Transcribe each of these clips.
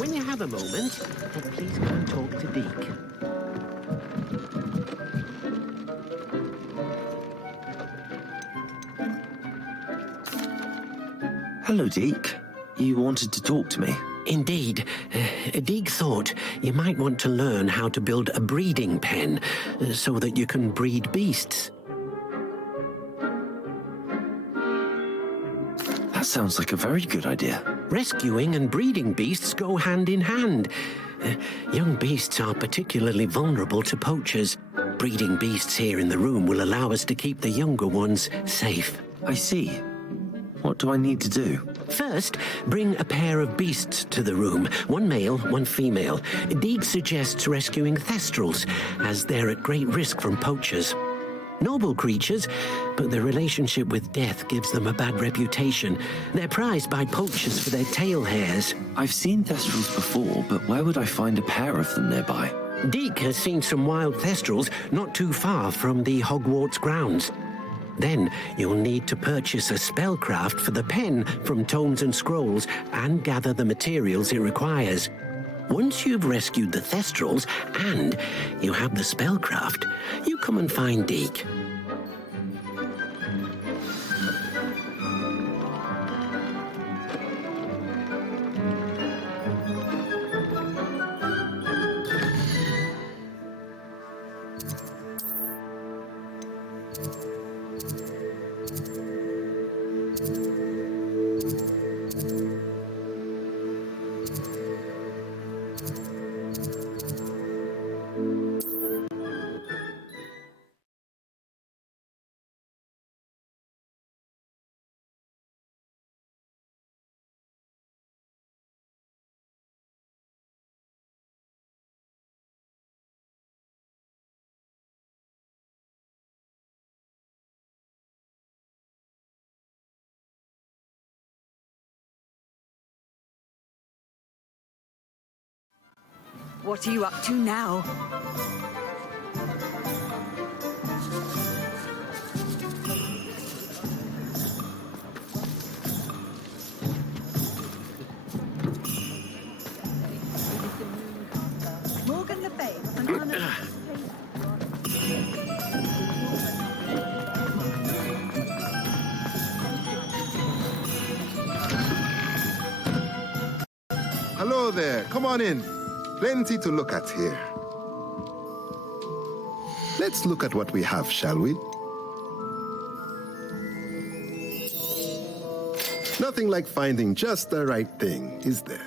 When you have a moment, please go and talk to Deke. Hello, Deke. You wanted to talk to me? Indeed. Deke thought you might want to learn how to build a breeding pen so that you can breed beasts. That sounds like a very good idea. Rescuing and breeding beasts go hand in hand. Young beasts are particularly vulnerable to poachers. Breeding beasts here in the room will allow us to keep the younger ones safe. I see. What do I need to do? First, bring a pair of beasts to the room. One male, one female. Deke suggests rescuing thestrals, as they're at great risk from poachers. Noble creatures, but their relationship with death gives them a bad reputation. They're prized by poachers for their tail hairs. I've seen thestrals before, but where would I find a pair of them nearby? Deke has seen some wild thestrals not too far from the Hogwarts grounds. Then you'll need to purchase a spellcraft for the pen from Tomes and Scrolls and gather the materials it requires. Once you've rescued the thestrals and you have the spellcraft, you come and find Deke. What are you up to now? Morgan Le Fay, an honor. Hello there, come on in. Plenty to look at here. Let's look at what we have, shall we? Nothing like finding just the right thing, is there?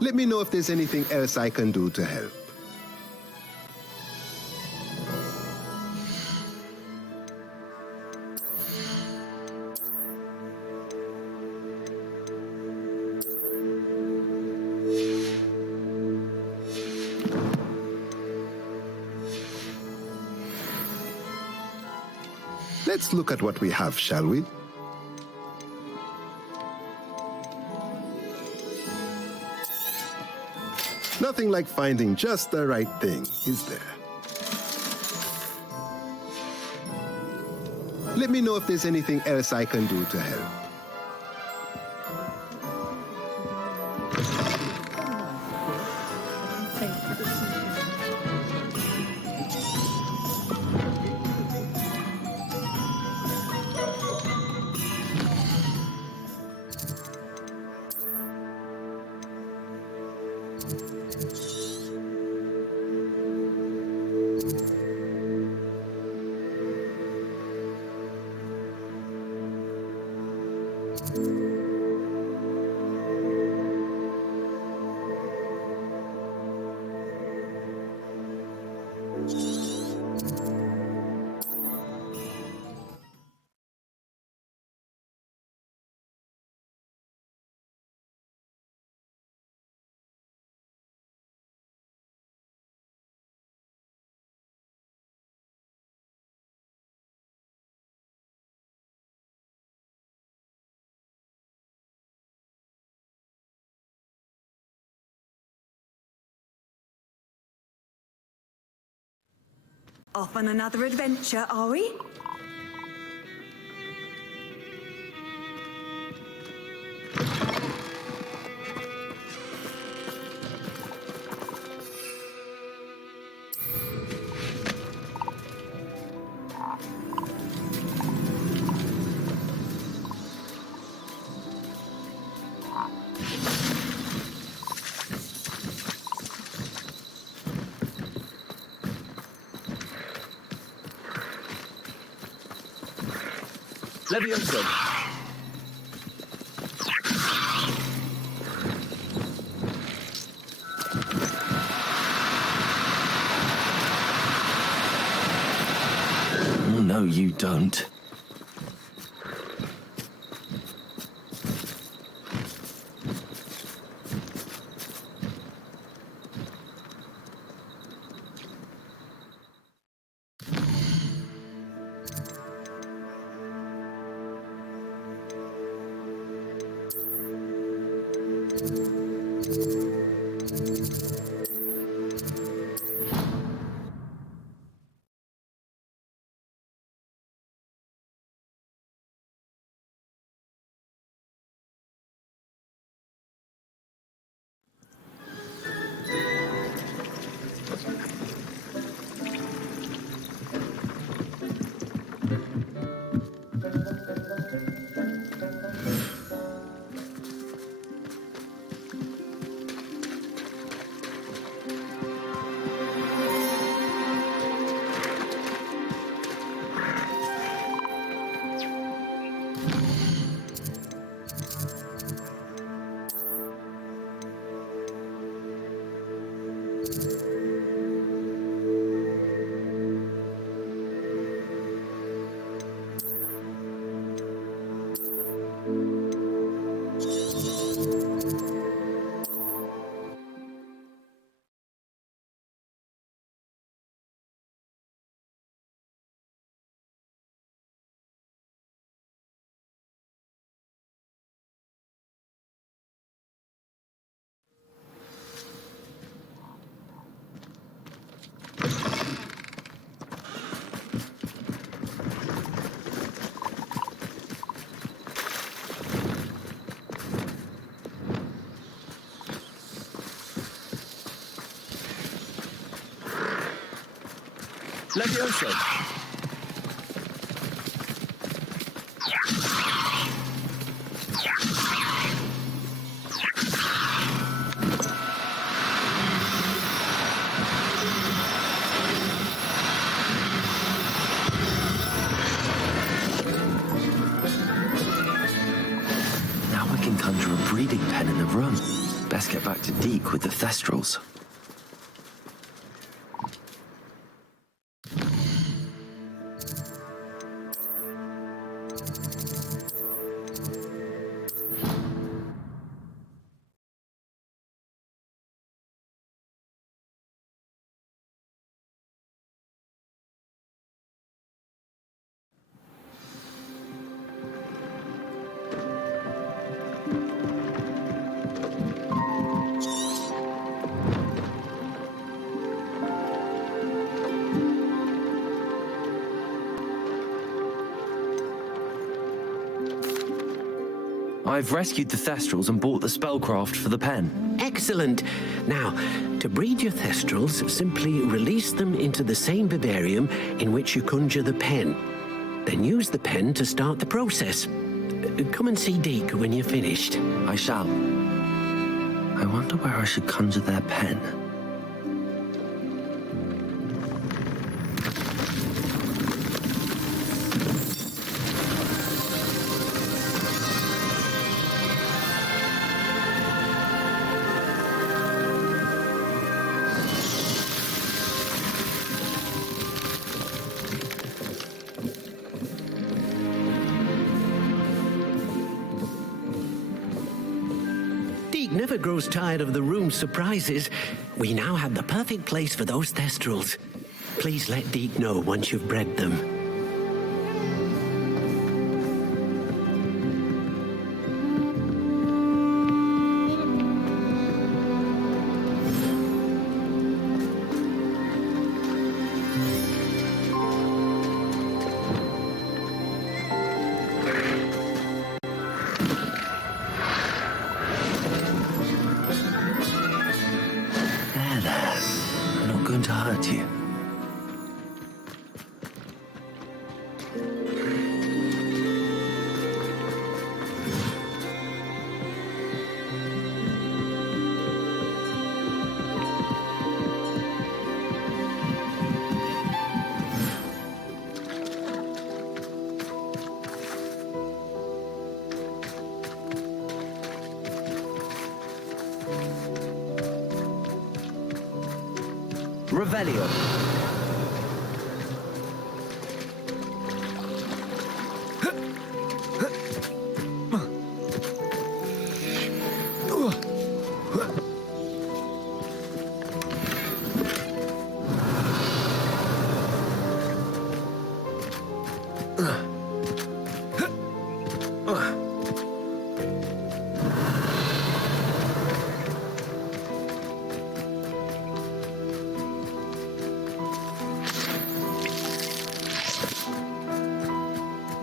Let me know if there's anything else I can do to help. Let's look at what we have, shall we? Nothing like finding just the right thing, is there? Let me know if there's anything else I can do to help. Off on another adventure, are we? Levioso! Oh, no, you don't. Levioso! Now I can conjure a breeding pen in a run. Best get back to Deke with the Thestrals. I've rescued the Thestrals and bought the spellcraft for the pen. Excellent. Now, to breed your Thestrals, simply release them into the same vivarium in which you conjure the pen. Then use the pen to start the process. Come and see Deke when you're finished. I shall. I wonder where I should conjure their pen. Never grows tired of the room's surprises. We now have the perfect place for those Thestrals. Please let Deke know once you've bred them. going to hurt you. Revelio.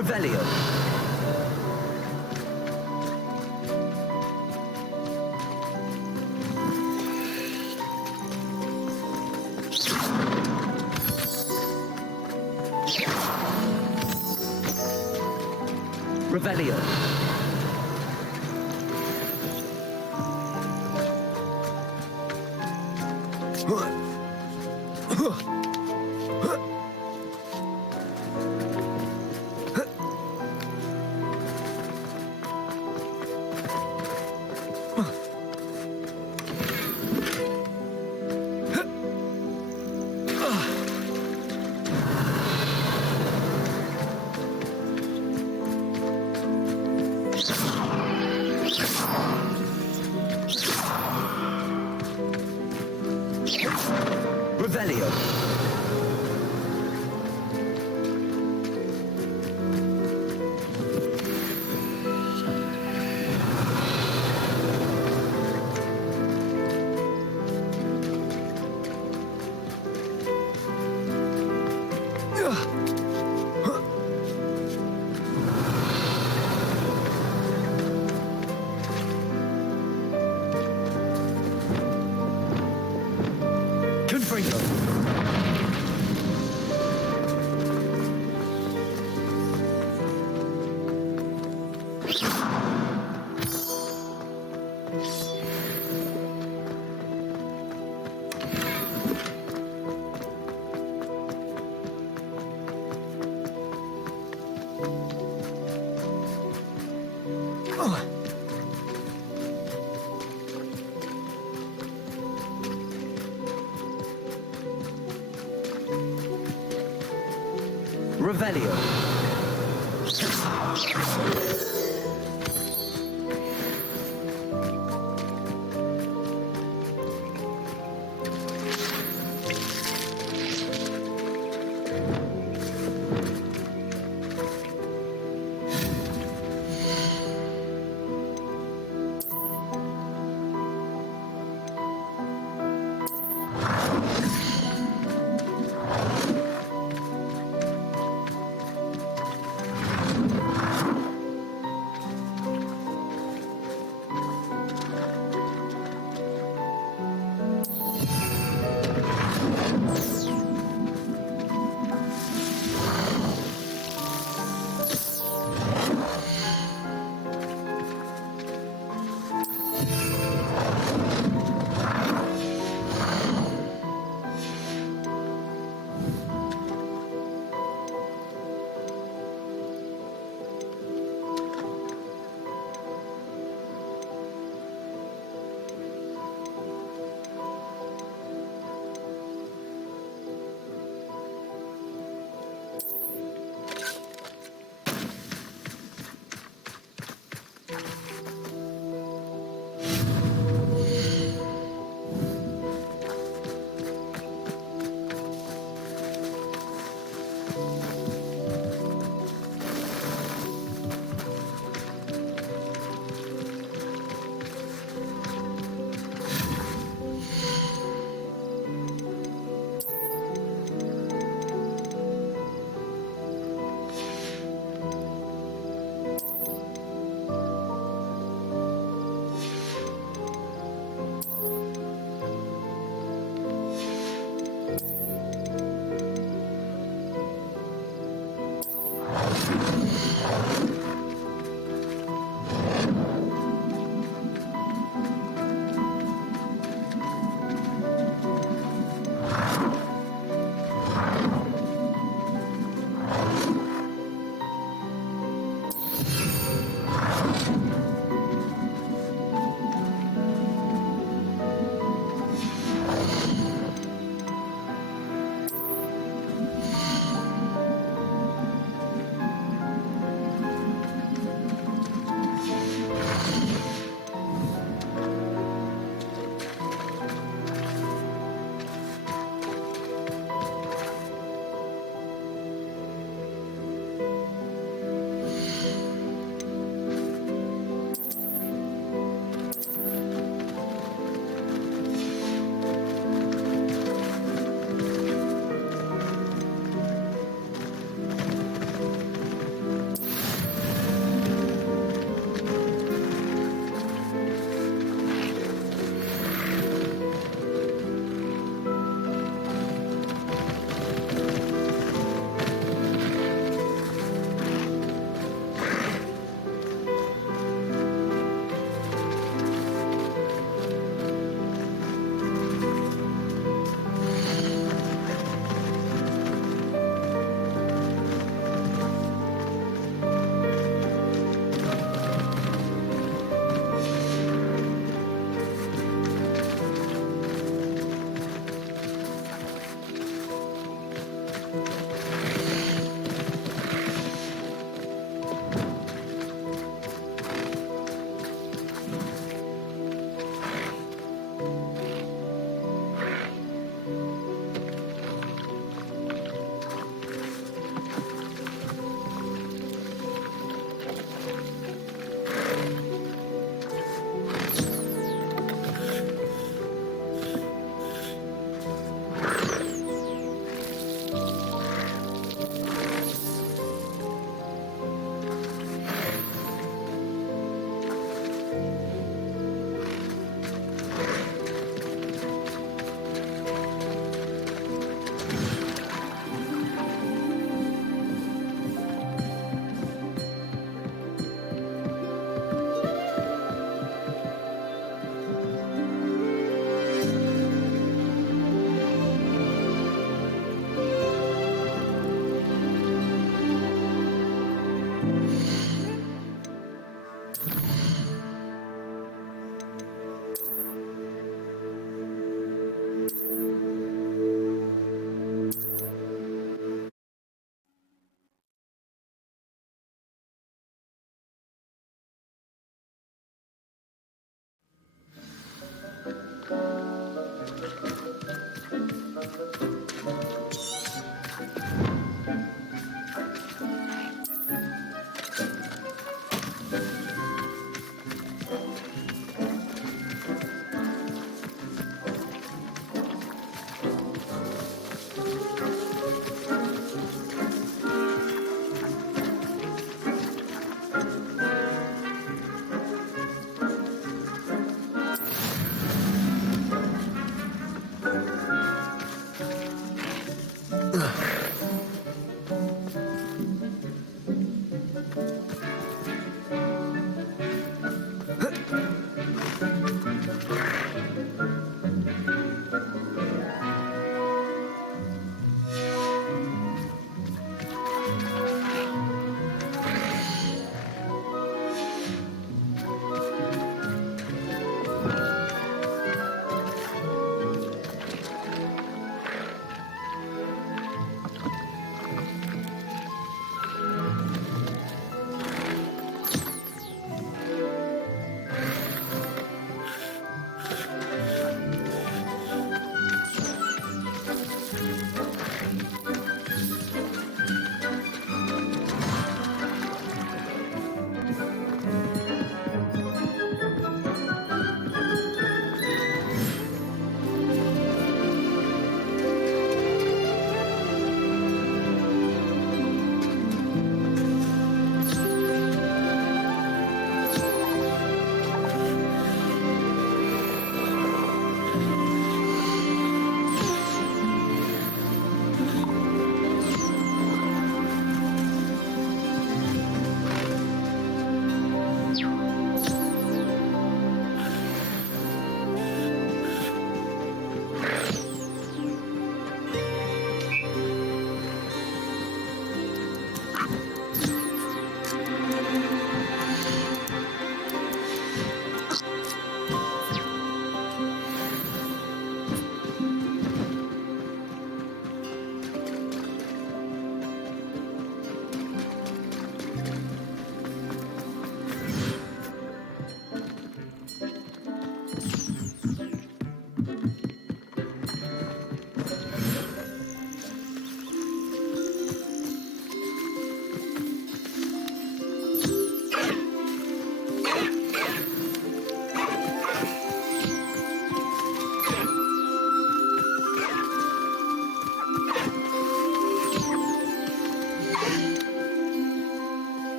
Revelio. Revelio. Revelio. Revelio.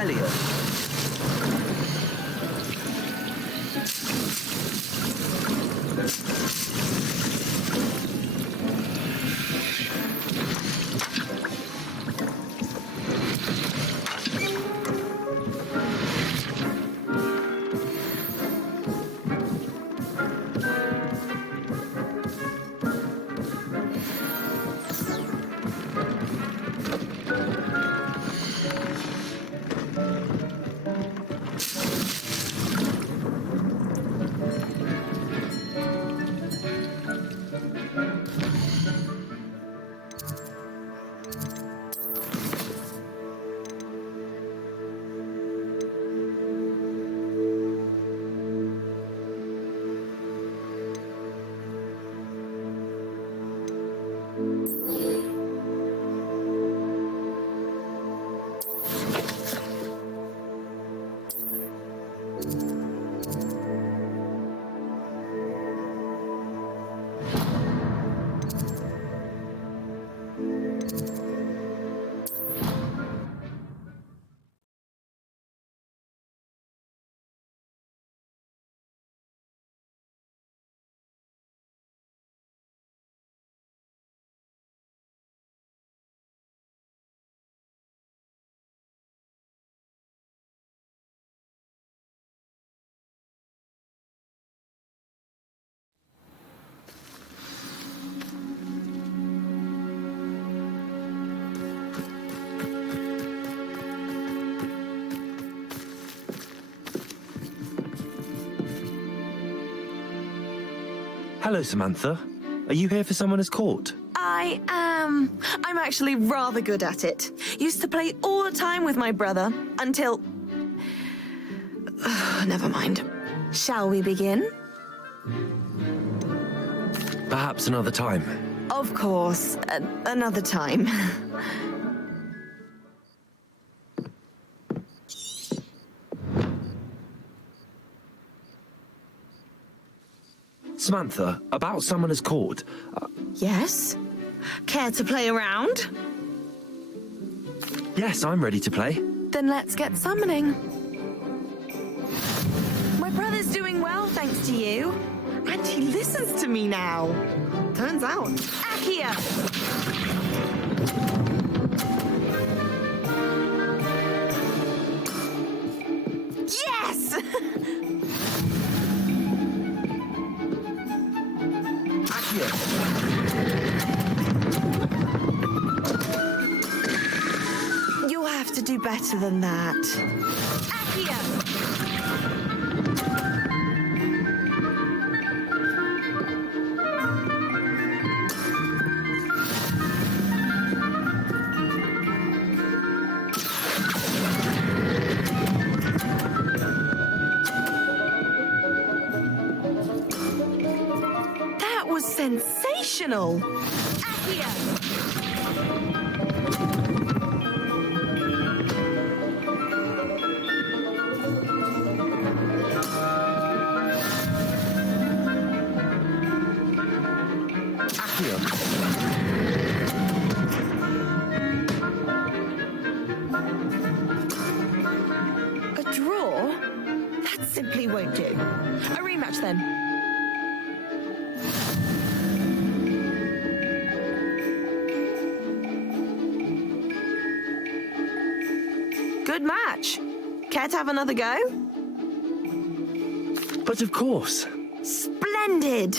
Revelio. Hello, Samantha. Are you here for Summoner's Court? I am. I'm actually rather good at it. Used to play all the time with my brother until... Never mind. Shall we begin? Perhaps another time. Of course. Another time. Samantha, about Summoner's Court. Yes? Care to play around? Yes, I'm ready to play. Then let's get summoning. My brother's doing well, thanks to you. And he listens to me now. Turns out. Accio! Yes! You'll have to do better than that. Accio! That was sensational! Accio! A draw? That simply won't do. A rematch then. Good match. Care to have another go? But of course. Splendid!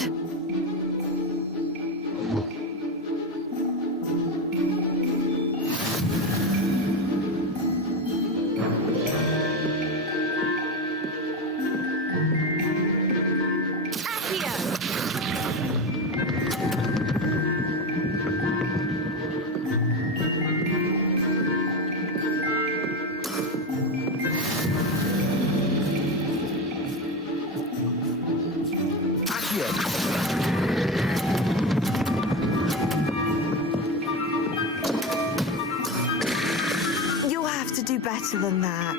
You'll have to do better than that.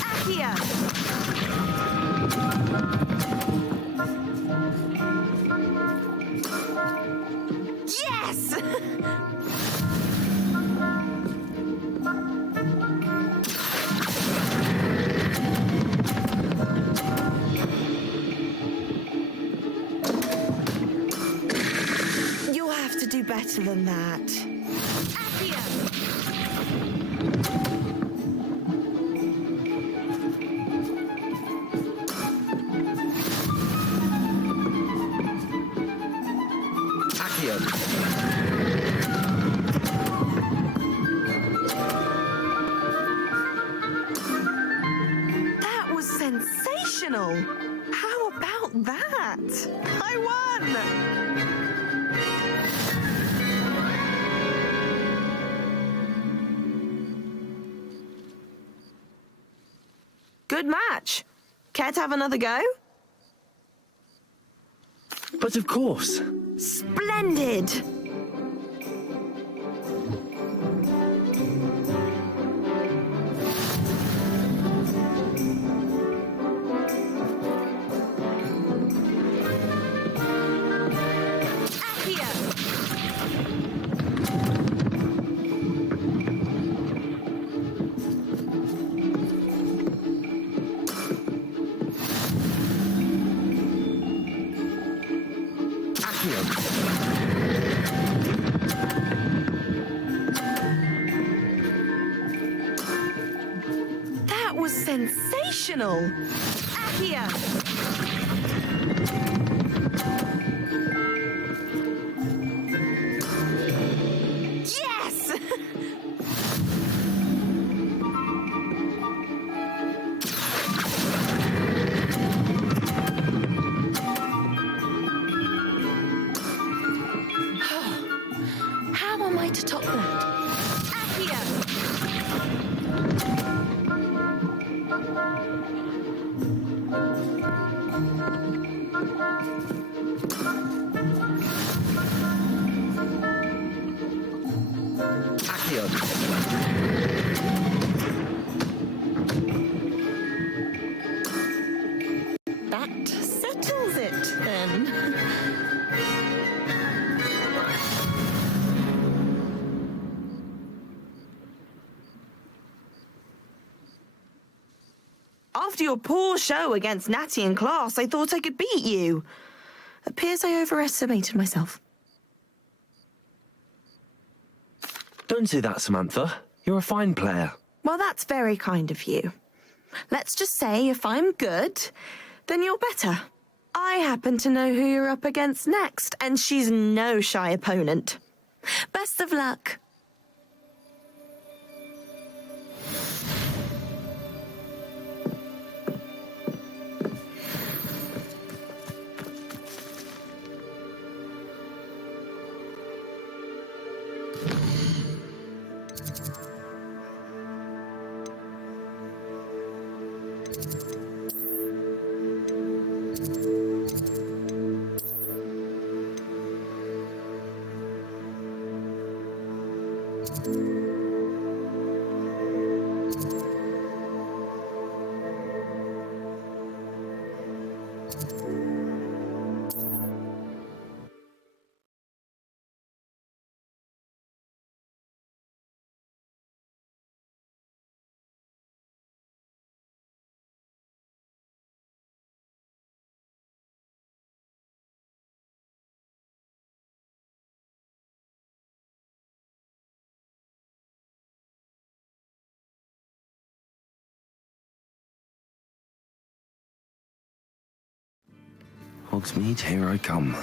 Accio! Yes! better than that. That was sensational! How about that? I won! Good match. Care to have another go? But of course. Splendid! That was sensational! Accio! Yes! How am I to top that? Accio! That settles it, then. After your poor show against Natty in class, I thought I could beat you. Appears I overestimated myself. Don't say that, Samantha. You're a fine player. Well, that's very kind of you. Let's just say if I'm good, then you're better. I happen to know who you're up against next, and she's no shy opponent. Best of luck. Hogsmeade, here I come.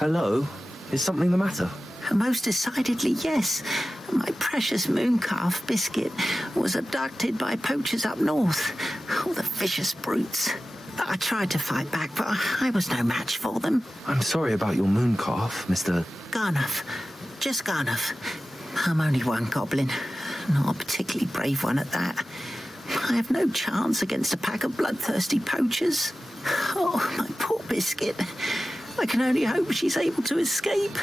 Hello? Is something the matter? Most decidedly, yes. My precious mooncalf biscuit was abducted by poachers up north. Oh, the vicious brutes. I tried to fight back, but I was no match for them. I'm sorry about your mooncalf, Mr. Garnuff. Just Garnuff. I'm only one goblin. Not a particularly brave one at that. I have no chance against a pack of bloodthirsty poachers. Oh, my poor biscuit. I can only hope she's able to escape.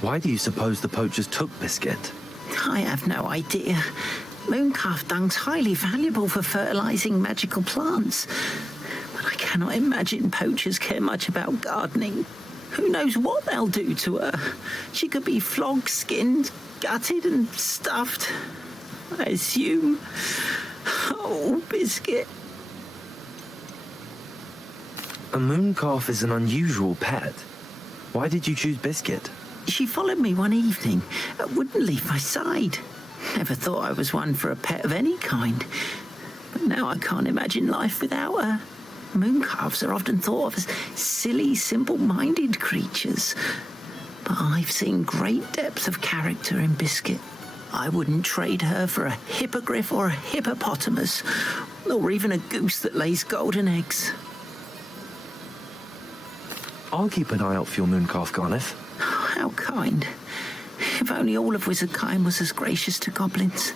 Why do you suppose the poachers took Biscuit? I have no idea. Mooncalf dung's highly valuable for fertilising magical plants. But I cannot imagine poachers care much about gardening. Who knows what they'll do to her? She could be flogged, skinned, gutted and stuffed. I assume. Oh, Biscuit. A mooncalf is an unusual pet. Why did you choose Biscuit? She followed me one evening, wouldn't leave my side. Never thought I was one for a pet of any kind. But now I can't imagine life without her. Mooncalves are often thought of as silly, simple-minded creatures. But I've seen great depth of character in Biscuit. I wouldn't trade her for a hippogriff or a hippopotamus, or even a goose that lays golden eggs. I'll keep an eye out for your mooncalf, Garneth. How kind. If only all of Wizardkind was as gracious to goblins.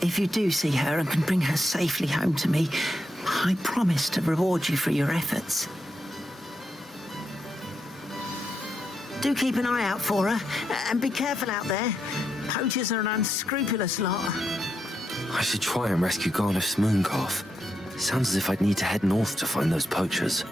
If you do see her and can bring her safely home to me, I promise to reward you for your efforts. Do keep an eye out for her, and be careful out there. Poachers are an unscrupulous lot. I should try and rescue Garneth's mooncalf. Sounds as if I'd need to head north to find those poachers.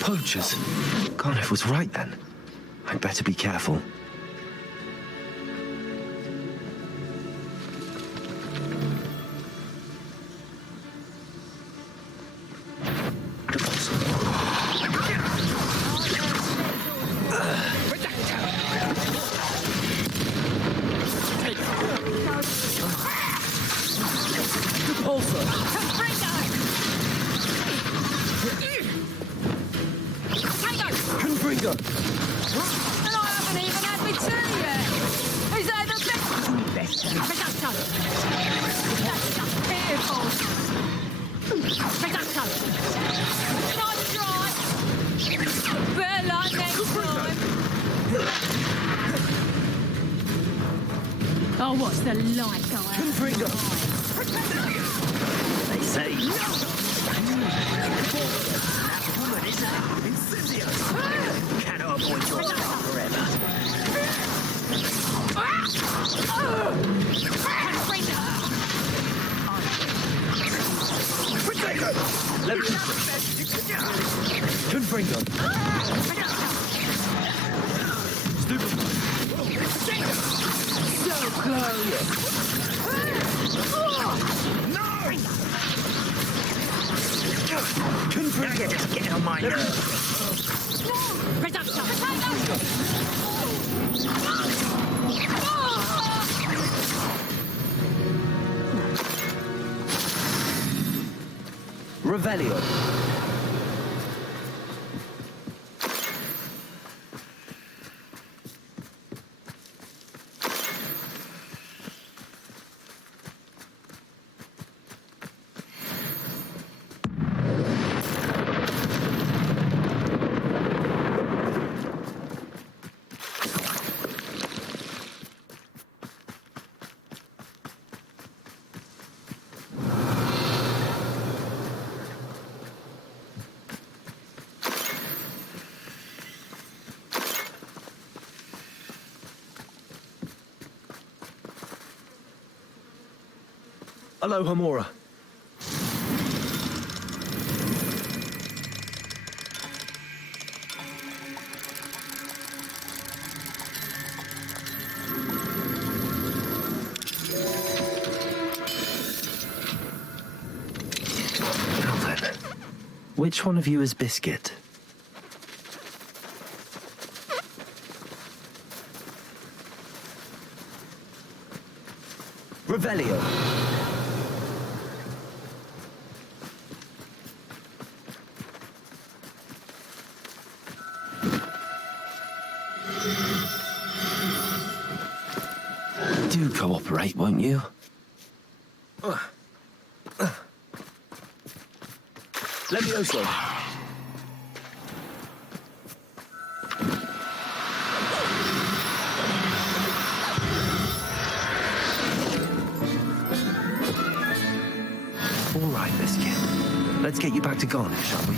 Poachers? Garneth was right then. I'd better be careful. Oh, what's the light guy? They say. Cannot avoid your path forever. So close. Now you're just getting on my nerves. Revelio. Hello, Hamora. Now then, which one of you is Biscuit? Revelio. Do cooperate, won't you? Levioso. All right, Biscuit. Let's get you back to Garnish, shall we?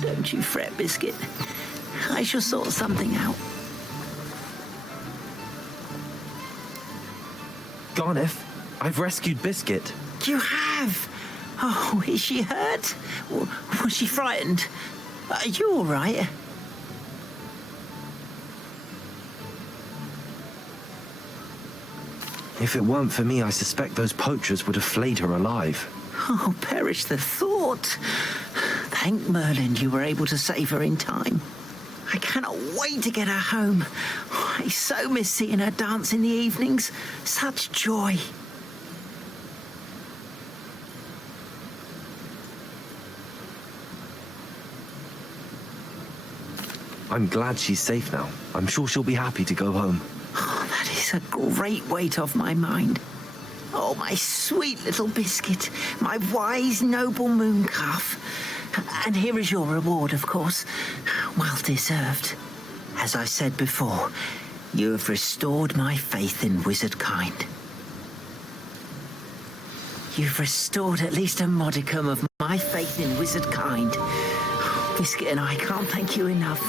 Don't you fret, Biscuit. I shall sort something out. Garniff, I've rescued Biscuit. You have? Oh, is she hurt? Was she frightened? Are you all right? If it weren't for me, I suspect those poachers would have flayed her alive. Oh, perish the thought. Thank Merlin you were able to save her in time. I cannot wait to get her home. I so miss seeing her dance in the evenings. Such joy. I'm glad she's safe now. I'm sure she'll be happy to go home. Oh, that is a great weight off my mind. Oh, my sweet little Biscuit, my wise, noble moon calf. And here is your reward, of course. Well deserved. As I said before, you have restored my faith in wizard kind. You've restored at least a modicum of my faith in wizard kind. Biscuit and I can't thank you enough.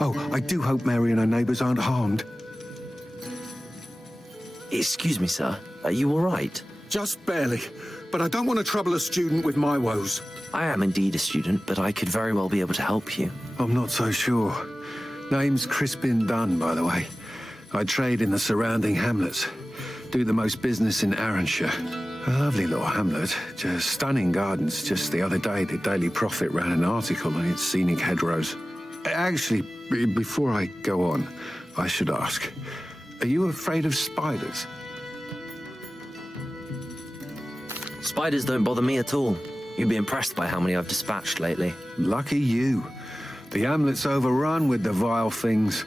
Oh, I do hope Mary and her neighbours aren't harmed. Excuse me, sir. Are you all right? Just barely. But I don't want to trouble a student with my woes. I am indeed a student, but I could very well be able to help you. I'm not so sure. Name's Crispin Dunn, by the way. I trade in the surrounding hamlets. Do the most business in Arranshire. A lovely little hamlet. Just stunning gardens. Just the other day, the Daily Prophet ran an article on its scenic hedgerows. Actually, before I go on, I should ask, are you afraid of spiders? Spiders don't bother me at all. You'd be impressed by how many I've dispatched lately. Lucky you. The hamlet's overrun with the vile things,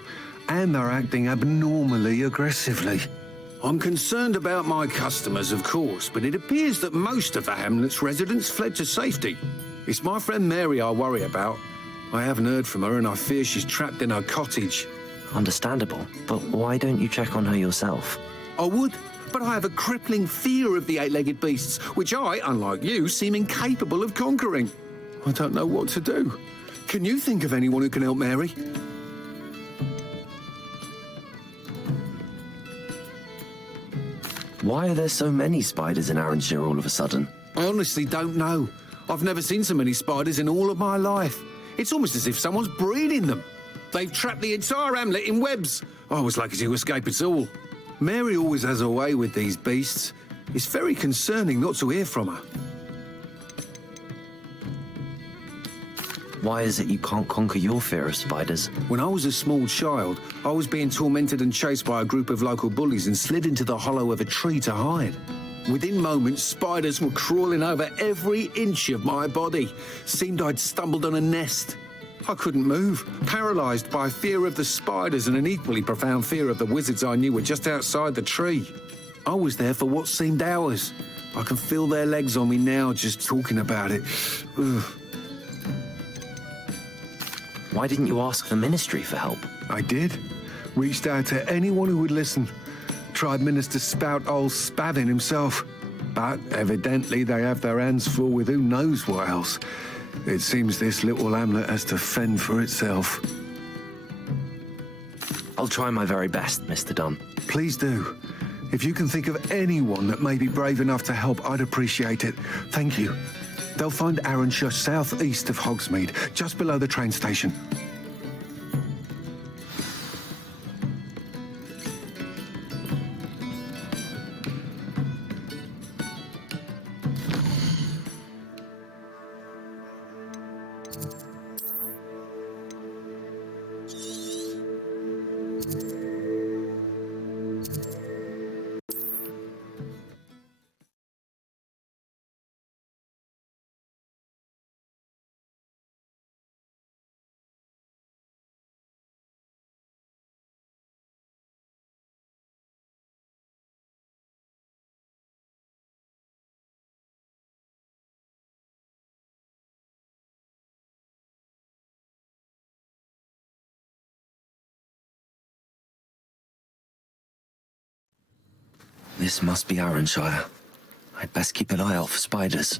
and they're acting abnormally aggressively. I'm concerned about my customers, of course, but it appears that most of the hamlet's residents fled to safety. It's my friend Mary I worry about. I haven't heard from her, and I fear she's trapped in her cottage. Understandable, but why don't you check on her yourself? I would, but I have a crippling fear of the eight-legged beasts, which I, unlike you, seem incapable of conquering. I don't know what to do. Can you think of anyone who can help Mary? Why are there so many spiders in Arranshire all of a sudden? I honestly don't know. I've never seen so many spiders in all of my life. It's almost as if someone's breeding them. They've trapped the entire hamlet in webs. I was lucky to escape it all. Mary always has a way with these beasts. It's very concerning not to hear from her. Why is it you can't conquer your fear of spiders? When I was a small child, I was being tormented and chased by a group of local bullies and slid into the hollow of a tree to hide. Within moments, spiders were crawling over every inch of my body. Seemed I'd stumbled on a nest. I couldn't move, paralysed by fear of the spiders and an equally profound fear of the wizards I knew were just outside the tree. I was there for what seemed hours. I can feel their legs on me now just talking about it. Ugh. Why didn't you ask the Ministry for help? I did. Reached out to anyone who would listen. Tried Minister Spout old Spavin himself. But evidently they have their hands full with who knows what else. It seems this little hamlet has to fend for itself. I'll try my very best, Mr. Dunn. Please do. If you can think of anyone that may be brave enough to help, I'd appreciate it. Thank you. They'll find Arranshire southeast of Hogsmeade, just below the train station. This must be Arranshire. I'd best keep an eye out for spiders.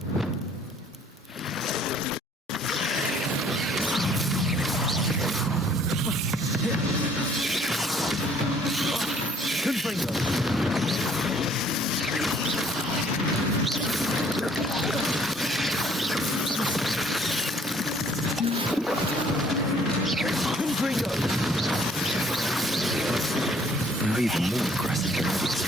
They're even more aggressive than others.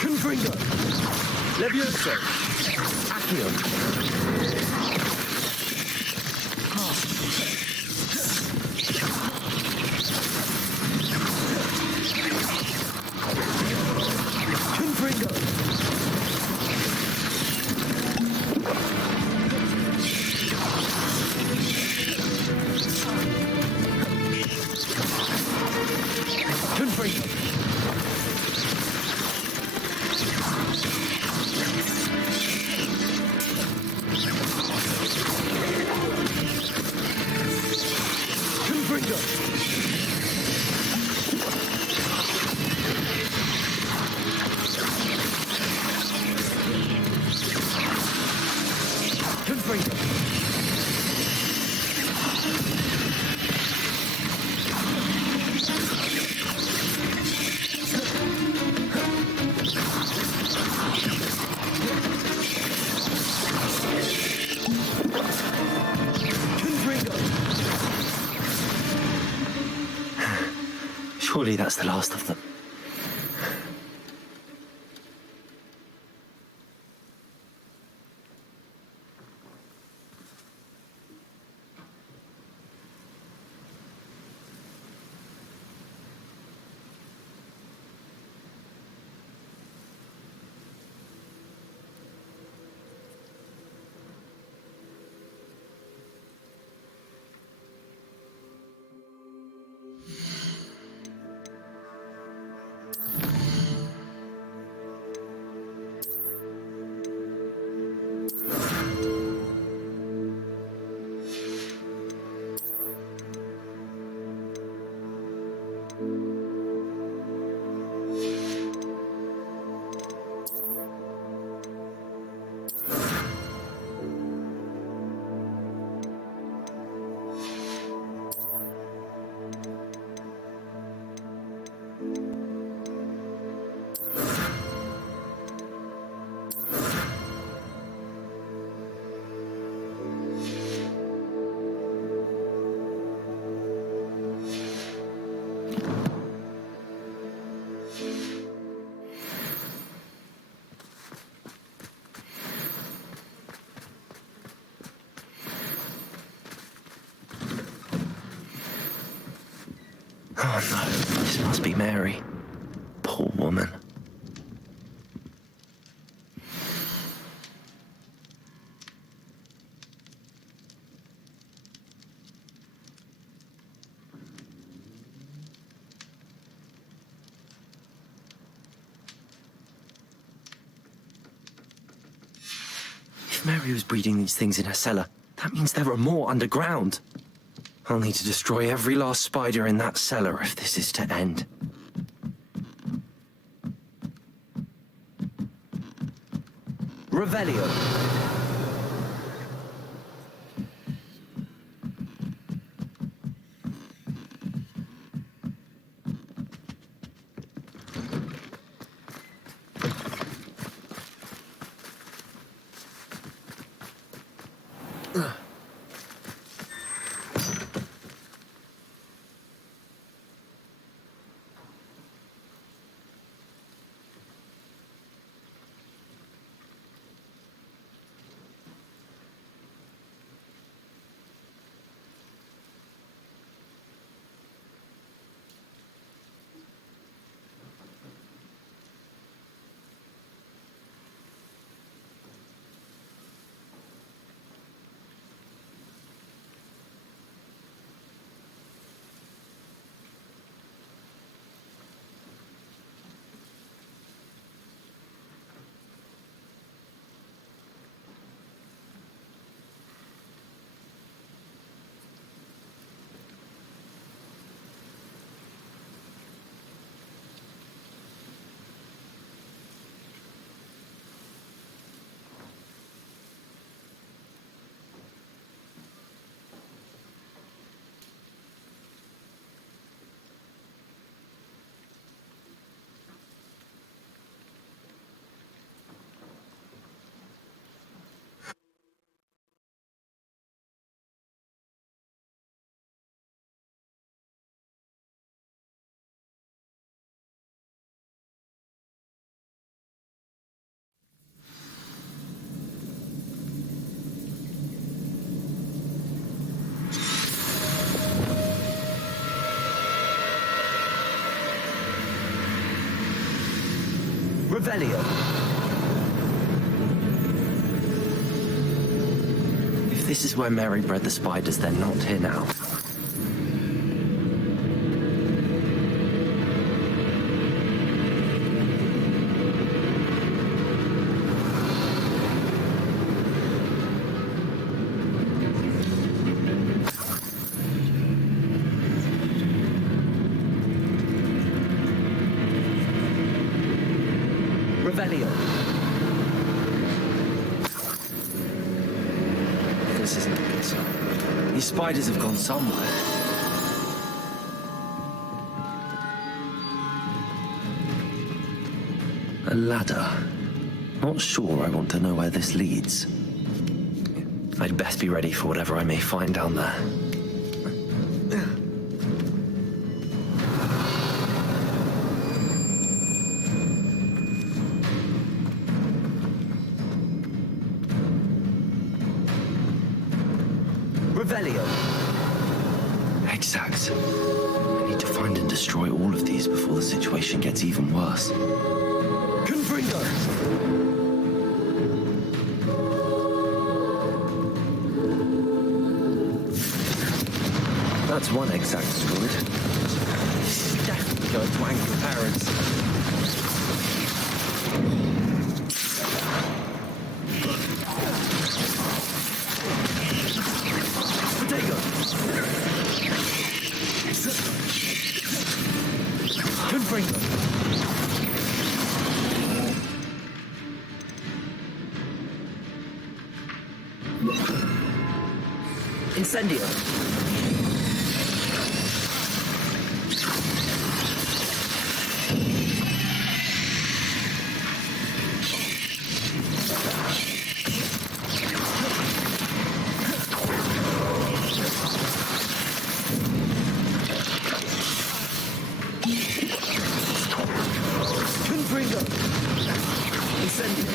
Confringo! Levioso! Accio! Confringo! Confringo! Surely that's the last of them. Oh no, this must be Mary. Poor woman. If Mary was breeding these things in her cellar, that means there are more underground. I'll need to destroy every last spider in that cellar if this is to end. Revelio. Revelio. If this is where Mary bred the spiders, they're not here now. Revelio. This isn't a good sign. These spiders have gone somewhere. A ladder. Not sure I want to know where this leads. I'd best be ready for whatever I may find down there. Revelio. Exact. I need to find and destroy all of these before the situation gets even worse. Confringo! That's one exact destroyed. This is definitely going to angry parents. Confringo! Incendio! Confringo! Incendio!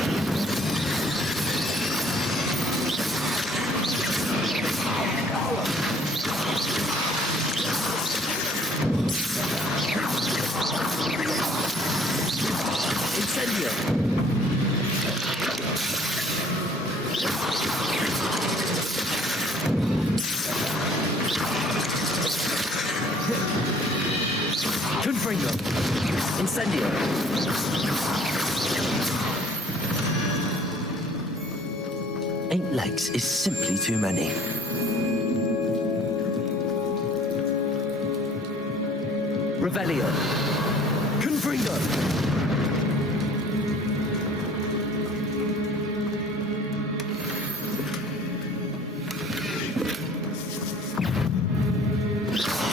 8 legs is simply too many. Revelio. Confringo.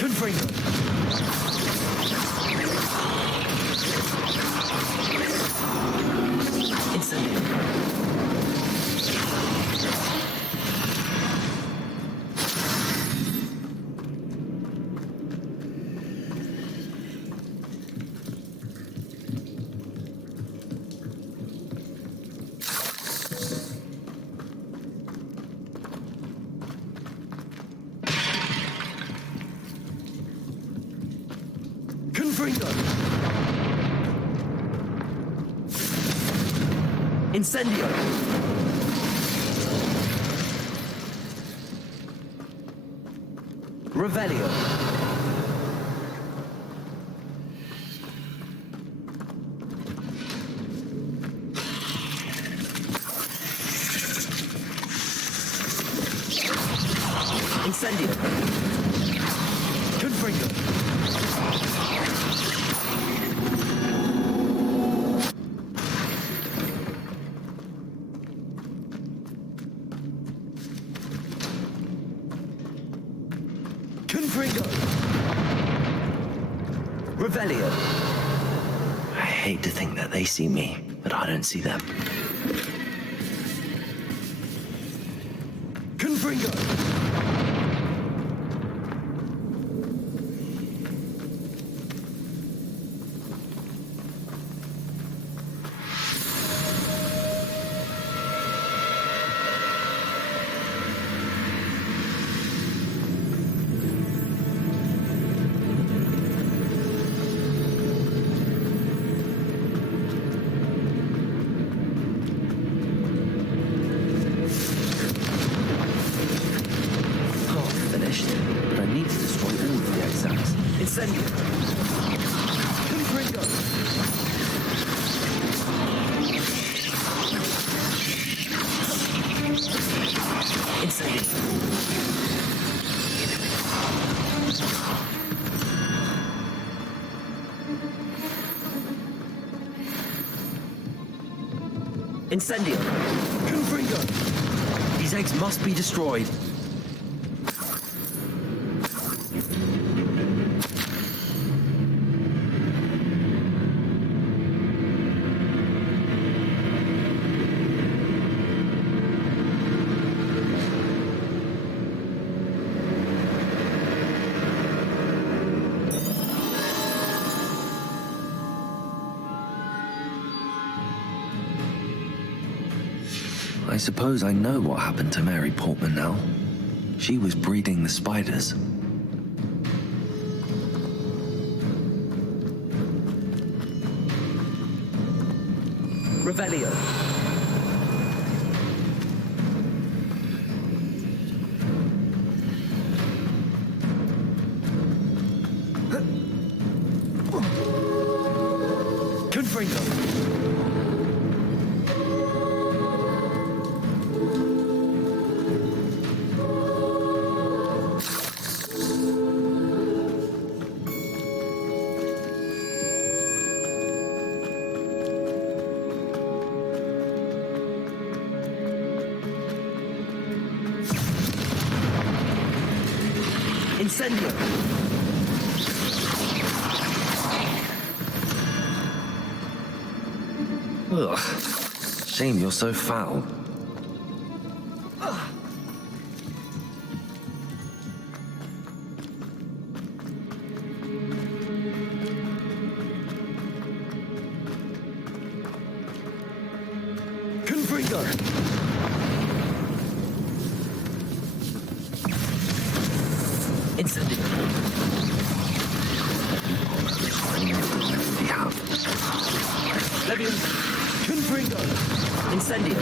Confringo. Incendio. Confringo. Incendio. Revelio. Incendio. Confringo. Confringo. Revelio. I hate to think that they see me, but I don't see them. Confringo. But I need to destroy all of the exams. Incendio. Confringo. Incendio. Incendio. Confringo. These eggs must be destroyed. I suppose I know what happened to Mary Portman now. She was breeding the spiders. Revelio. Confringo. Incendio. Ugh. Shame you're so foul. Confringo. Incendio. Levium. Confringo. Incendio.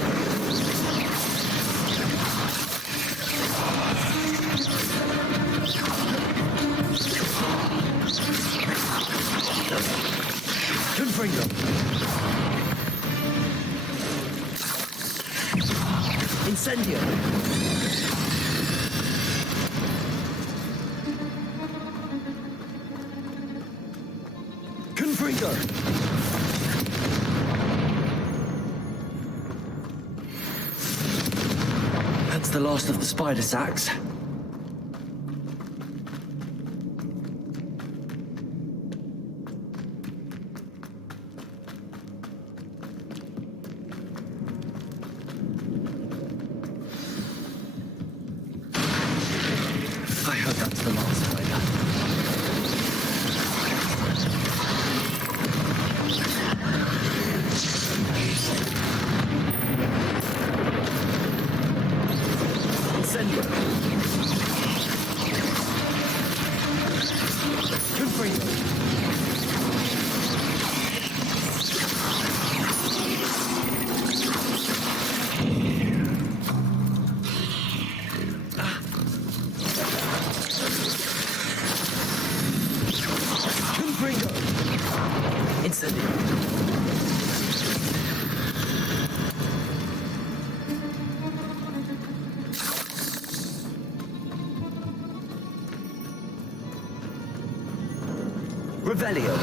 Confringo. Incendio! Confringo! That's the last of the spider sacks. I hope that's the last spider. Incendio! Confringo! Confringo! Incendio! Revelio!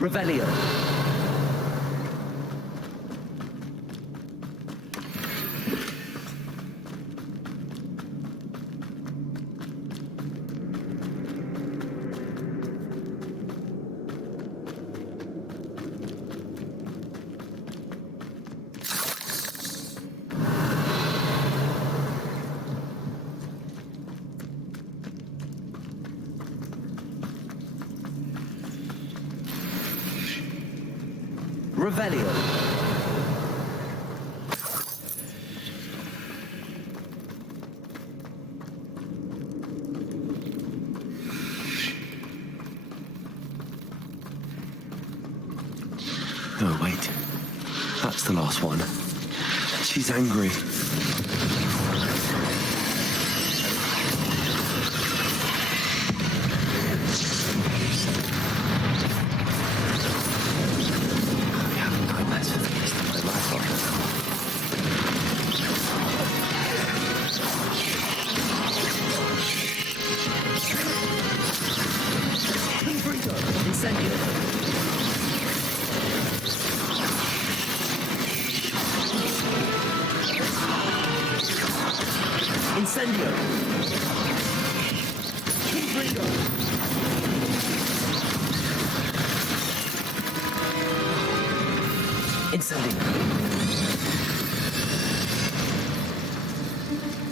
Revelio! Revelio! Oh, wait. That's the last one. She's angry. Incendio! Confringo! Incendio!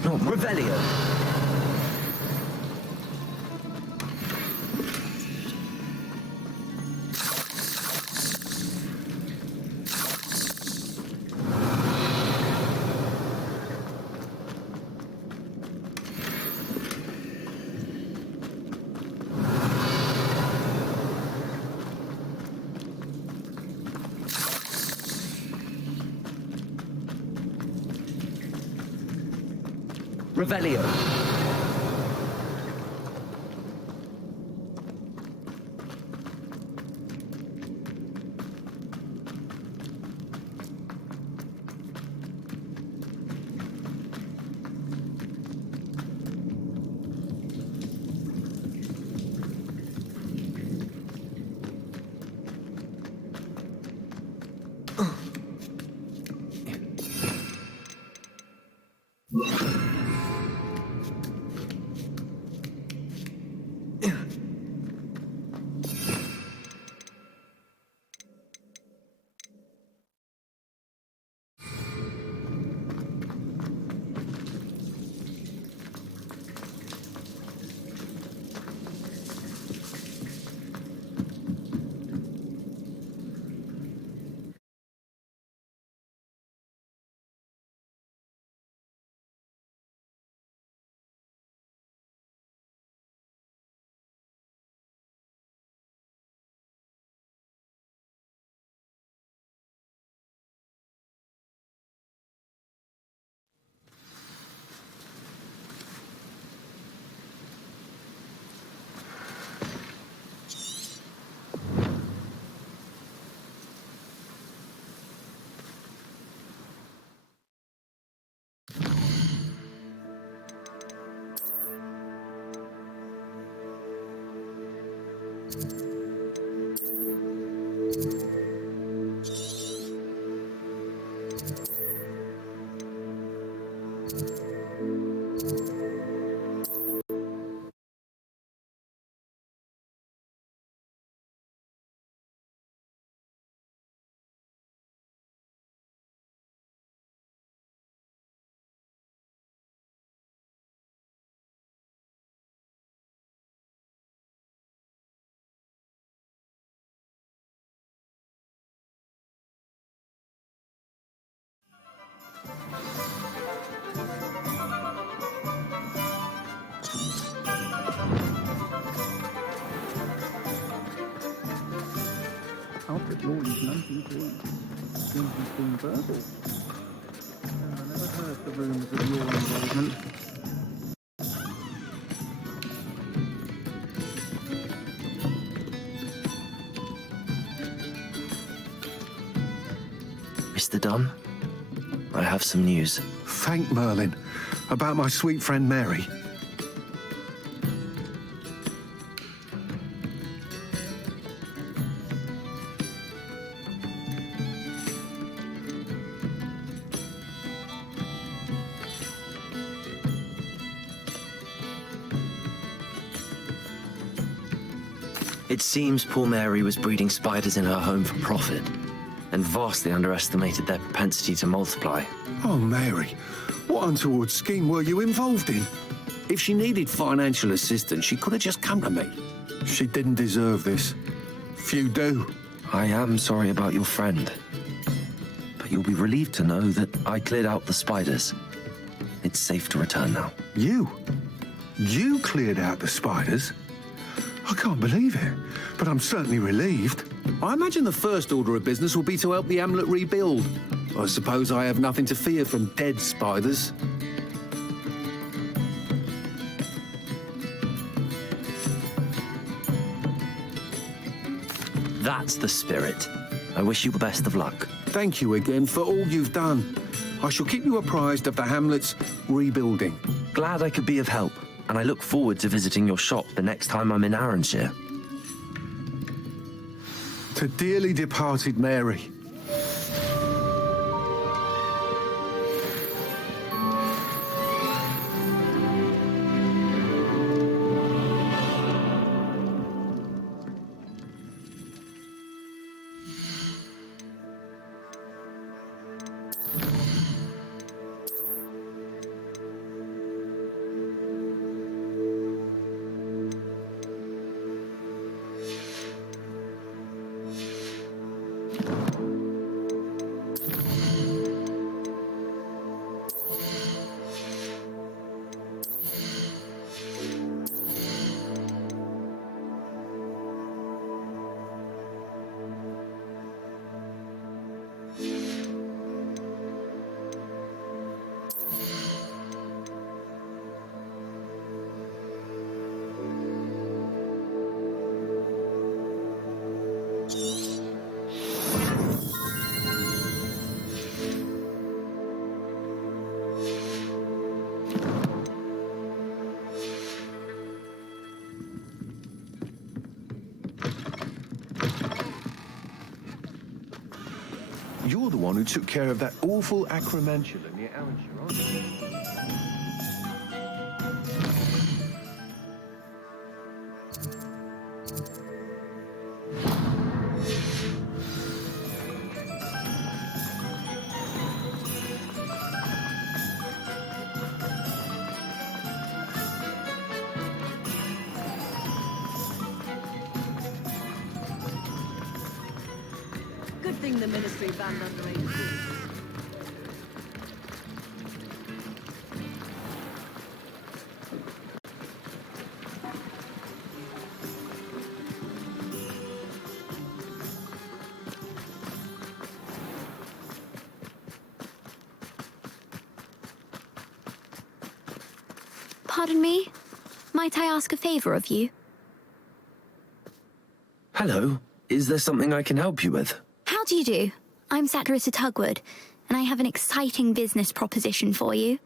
No, Revelio! Revelio! Alfred Lawton's noting please. Seems he's been verbal. I never heard the rumours of your involvement. Mr. Dunn, I have some news. Thank Merlin. About my sweet friend Mary. It seems poor Mary was breeding spiders in her home for profit, and vastly underestimated their propensity to multiply. Oh, Mary, what untoward scheme were you involved in? If she needed financial assistance, she could have just come to me. She didn't deserve this. Few do. I am sorry about your friend, but you'll be relieved to know that I cleared out the spiders. It's safe to return now. You? You cleared out the spiders? I can't believe it, but I'm certainly relieved. I imagine the first order of business will be to help the amulet rebuild. I suppose I have nothing to fear from dead spiders. That's the spirit. I wish you the best of luck. Thank you again for all you've done. I shall keep you apprised of the hamlet's rebuilding. Glad I could be of help, and I look forward to visiting your shop the next time I'm in Arranshire. To dearly departed Mary. You're the one who took care of that awful acromantula near Arranshire, aren't you? Good thing the Ministry banned underage goods. Pardon me? Might I ask a favor of you? Hello. Is there something I can help you with? How do you do? I'm Satirissa Tugwood, and I have an exciting business proposition for you.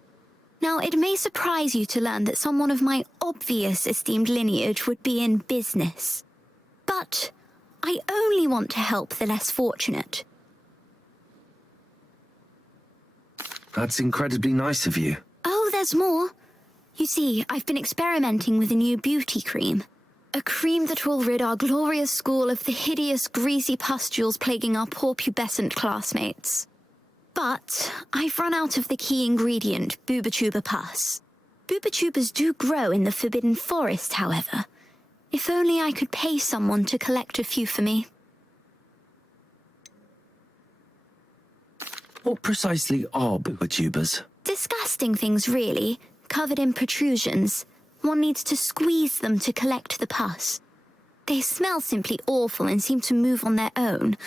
Now, it may surprise you to learn that someone of my obvious esteemed lineage would be in business. But I only want to help the less fortunate. That's incredibly nice of you. Oh, there's more. You see, I've been experimenting with a new beauty cream. A cream that will rid our glorious school of the hideous, greasy pustules plaguing our poor pubescent classmates. But I've run out of the key ingredient, Booba-Tuba pus. Booba-Tubas do grow in the Forbidden Forest, however. If only I could pay someone to collect a few for me. What precisely are Booba-Tubas? Disgusting things, really, covered in protrusions. One needs to squeeze them to collect the pus. They smell simply awful and seem to move on their own.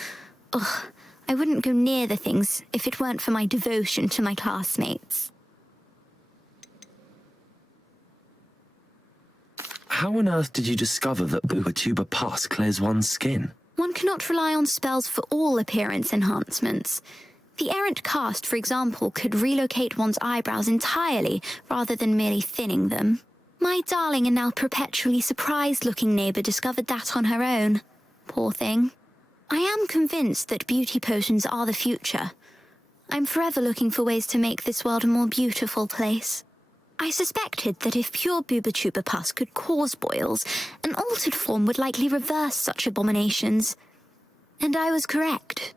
Ugh, I wouldn't go near the things if it weren't for my devotion to my classmates. How on earth did you discover that Booba-Tuba pus clears one's skin? One cannot rely on spells for all appearance enhancements. The errant cast, for example, could relocate one's eyebrows entirely rather than merely thinning them. My darling and now perpetually surprised-looking neighbour discovered that on her own. Poor thing. I am convinced that beauty potions are the future. I'm forever looking for ways to make this world a more beautiful place. I suspected that if pure Booba-Tuba pus could cause boils, an altered form would likely reverse such abominations. And I was correct.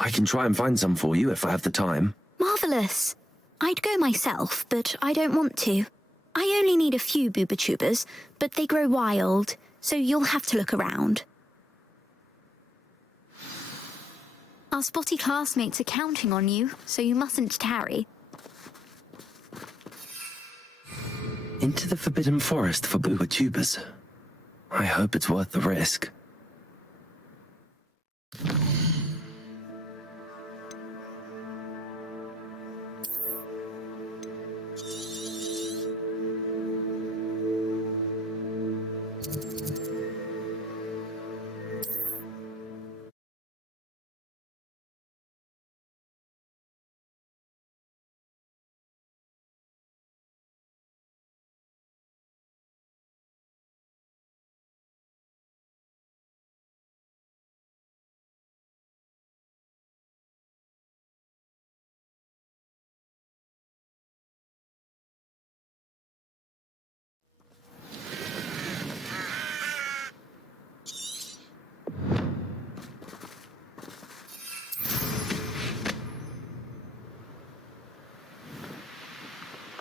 I can try and find some for you if I have the time. Marvellous. I'd go myself, but I don't want to. I only need a few Booba-Tubas, but they grow wild, so you'll have to look around. Our spotty classmates are counting on you, so you mustn't tarry. Into the Forbidden Forest for Booba-Tubas. I hope it's worth the risk.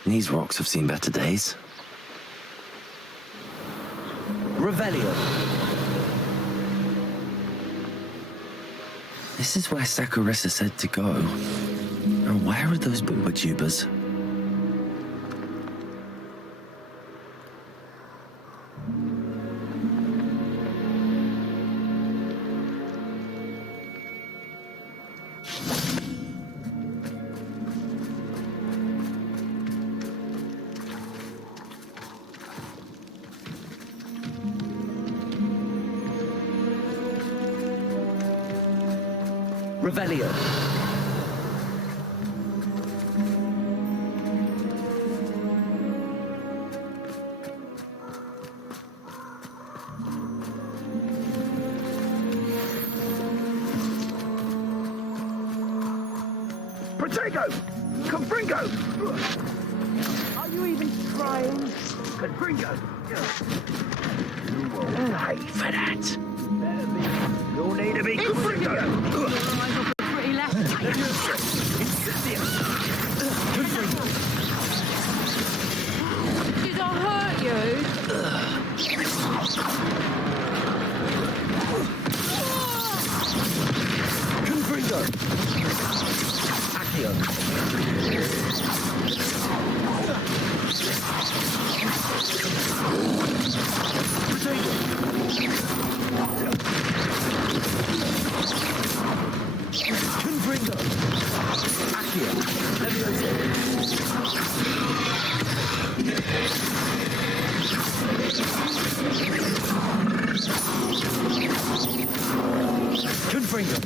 These rocks have seen better days. Revelio. This is where Saccharissa said to go. Now where are those Booba-Tubas? Revelio. Protego! Confringo! Are you even trying? Confringo! You will pay for that. You'll need to be Confringo! Pretty left. Did I hurt you? Confringo! Accio! Confringo! Accio! Confringo!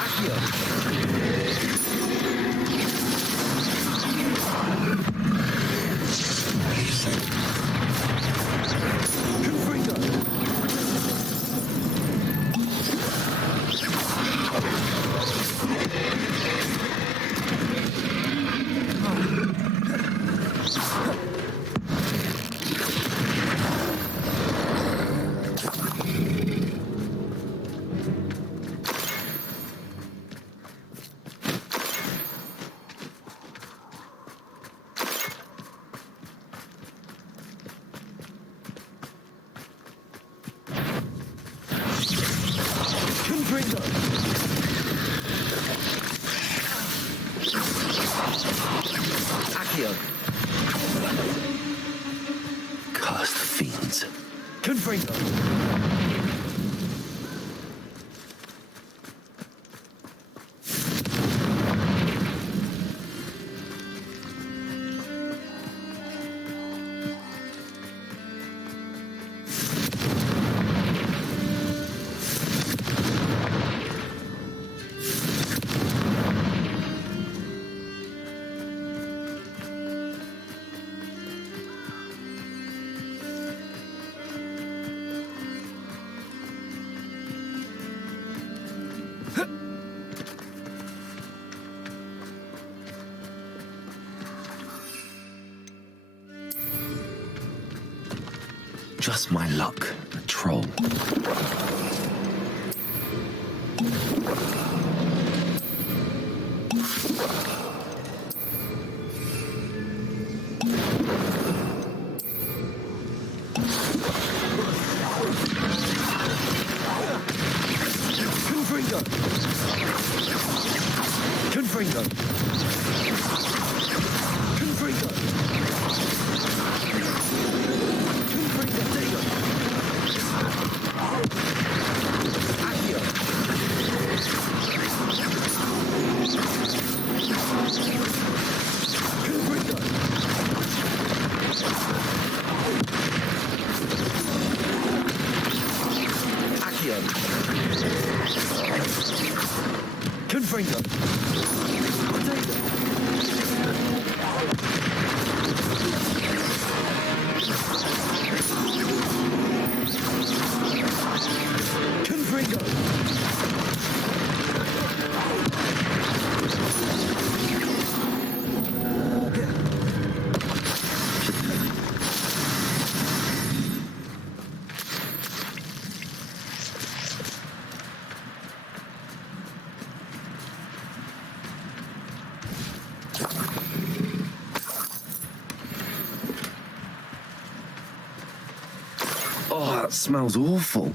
Accio! Confringo! Accio! Cursed fiends. Confringo! Just my luck, a troll. Confringo! Confringo! Confringo! Confringo! Confringo! Oh, that smells awful.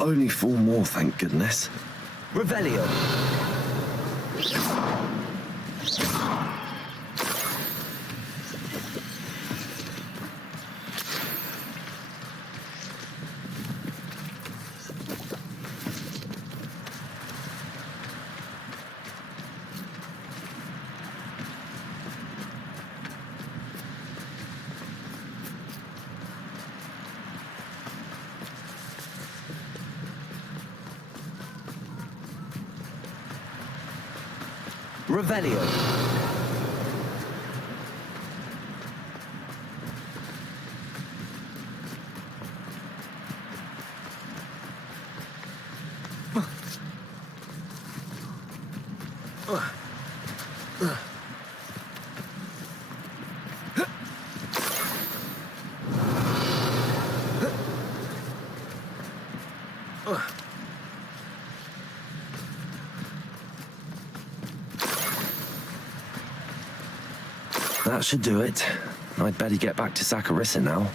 Only 4 more, thank goodness. Revelio! Revelio! That should do it. I'd better get back to Saccharissa now.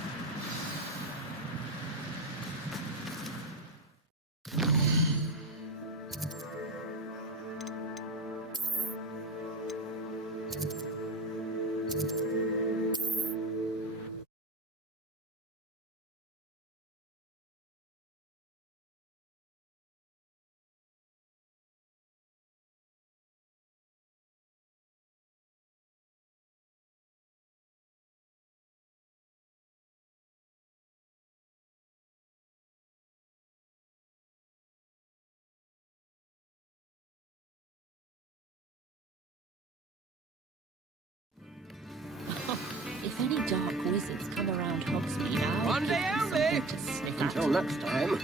If any dark wizards come around Hogsmeade, I'll One give day them only. something to sniff at. Until next time.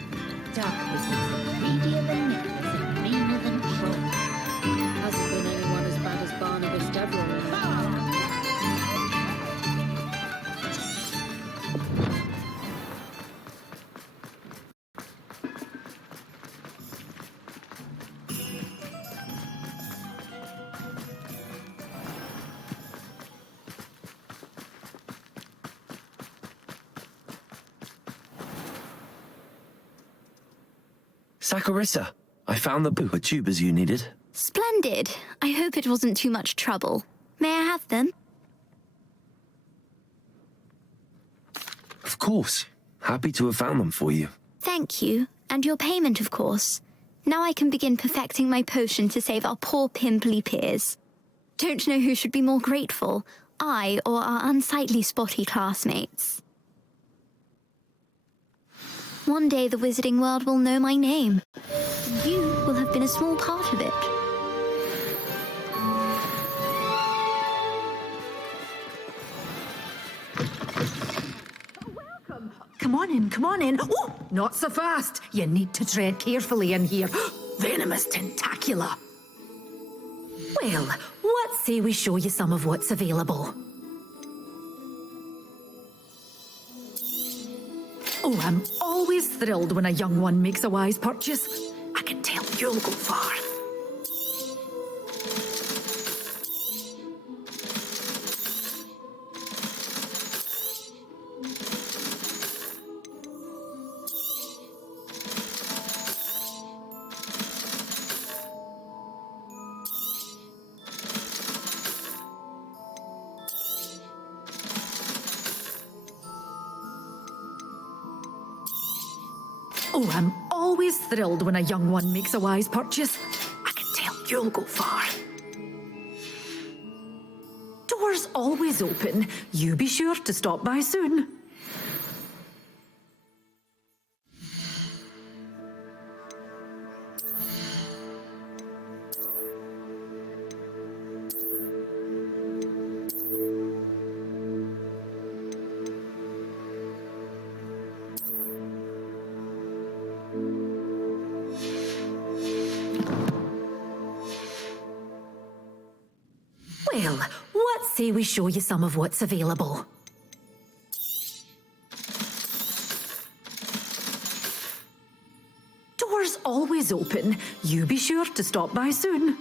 Dark wizards are greedier than Nicholas and meaner than Troll. Hasn't been anyone as bad as Barnabas Deverell. Saccharissa, I found the tubers you needed. Splendid. I hope it wasn't too much trouble. May I have them? Of course. Happy to have found them for you. Thank you. And your payment, of course. Now I can begin perfecting my potion to save our poor pimply peers. Don't know who should be more grateful, I or our unsightly spotty classmates. One day the wizarding world will know my name. And you will have been a small part of it. Come on in, come on in. Oh, not so fast. You need to tread carefully in here. Venomous tentacula. Well, what say we show you some of what's available? Oh, I'm always thrilled when a young one makes a wise purchase. I can tell you'll go far. Oh, I'm always thrilled when a young one makes a wise purchase. I can tell you'll go far. Doors always open. You be sure to stop by soon. Well, what say we show you some of what's available? Doors always open. You be sure to stop by soon.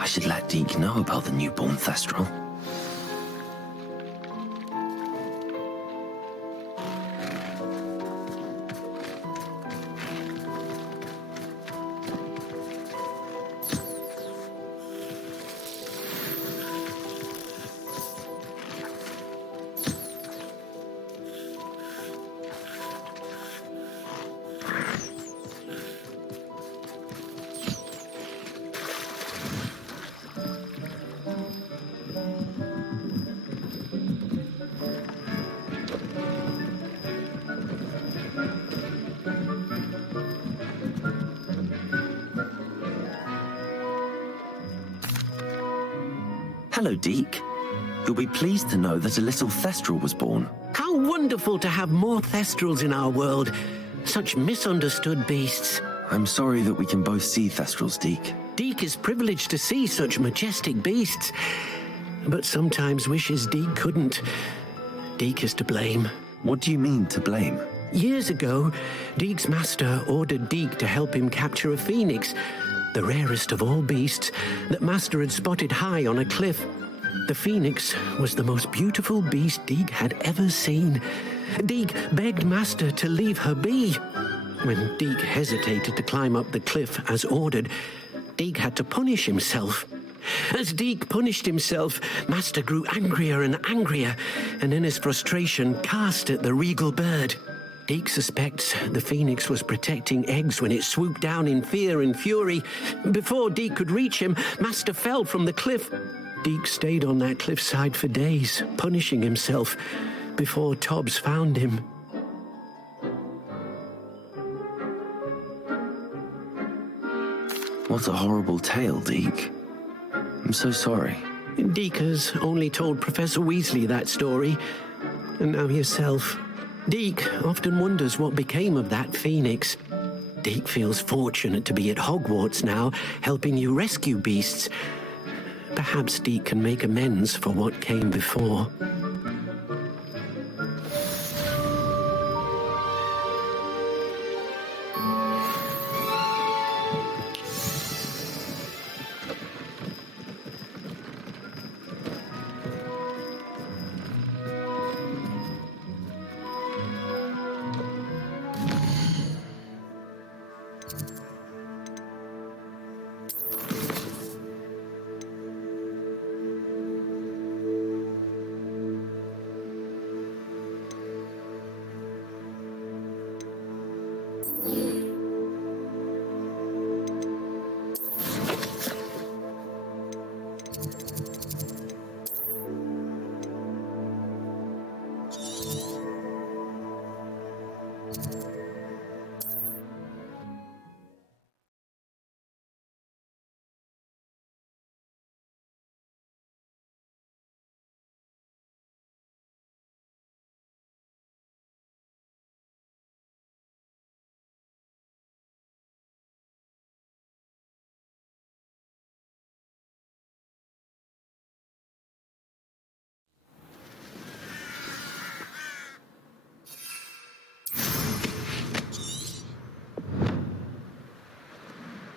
I should let Deke know about the newborn Thestral. Hello, Deke. You'll be pleased to know that a little Thestral was born. How wonderful to have more Thestrals in our world. Such misunderstood beasts. I'm sorry that we can both see Thestrals, Deke. Deke is privileged to see such majestic beasts, but sometimes wishes Deke couldn't. Deke is to blame. What do you mean, to blame? Years ago, Deke's master ordered Deke to help him capture a phoenix, the rarest of all beasts that master had spotted high on a cliff. The phoenix was the most beautiful beast Deke had ever seen. Deke begged master to leave her be. When Deke hesitated to climb up the cliff as ordered, Deke had to punish himself. As Deke punished himself, master grew angrier and angrier, and in his frustration cast at the regal bird. Deke suspects the phoenix was protecting eggs when it swooped down in fear and fury. Before Deke could reach him, master fell from the cliff. Deke stayed on that cliffside for days, punishing himself, before Tobbs found him. What a horrible tale, Deke. I'm so sorry. Deke has only told Professor Weasley that story, and now yourself. Deke often wonders what became of that phoenix. Deke feels fortunate to be at Hogwarts now, helping you rescue beasts. Perhaps Deke can make amends for what came before.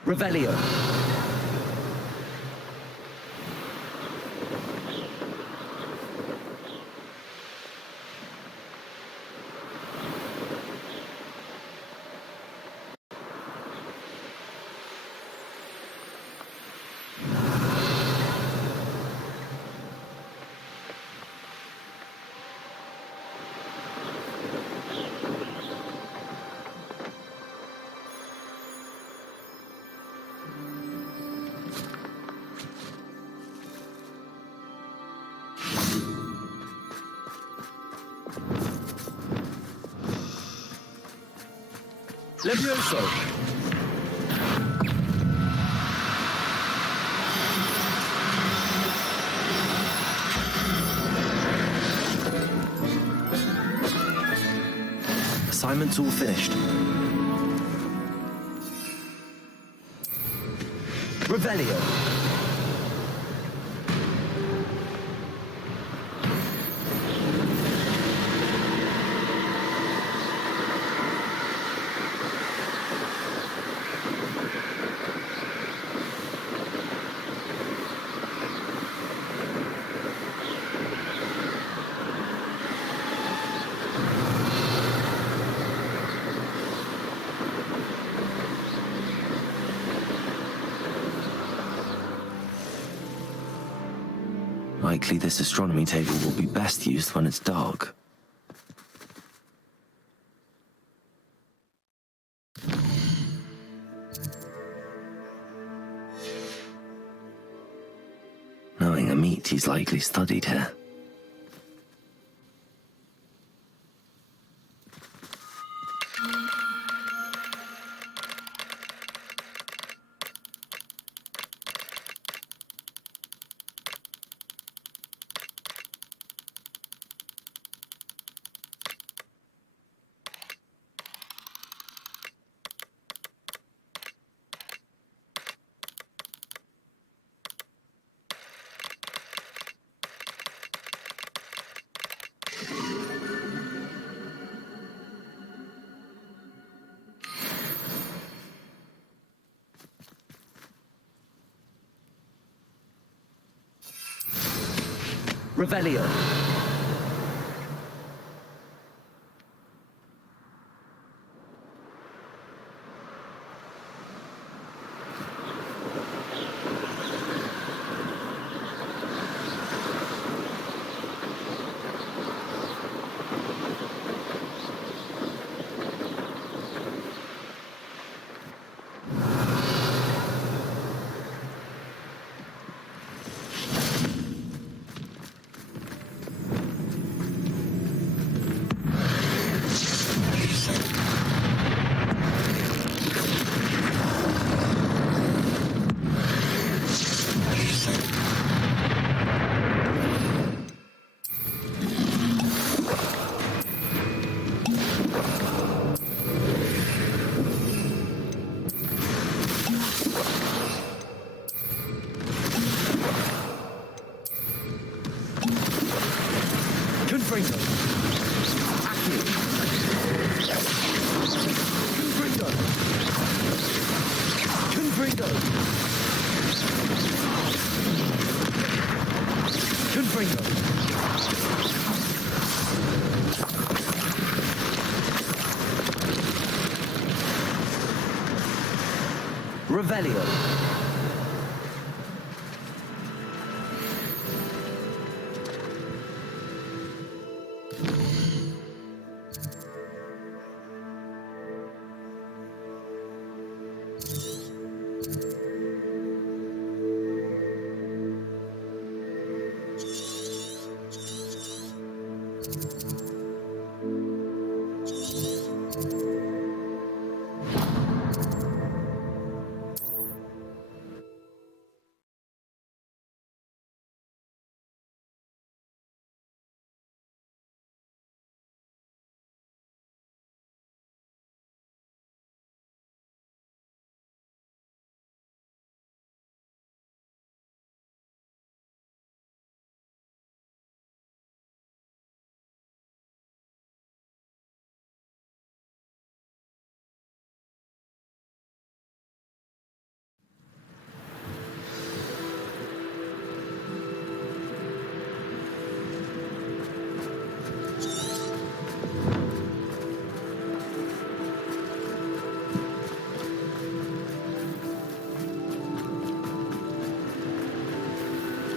Revelio. Levioso! Assignment's all finished. Revelio. Likely this astronomy table will be best used when it's dark. Knowing Amit, he's likely studied here. Revelio. Confringo. Accio. Confringo. Confringo. Confringo. Revelio.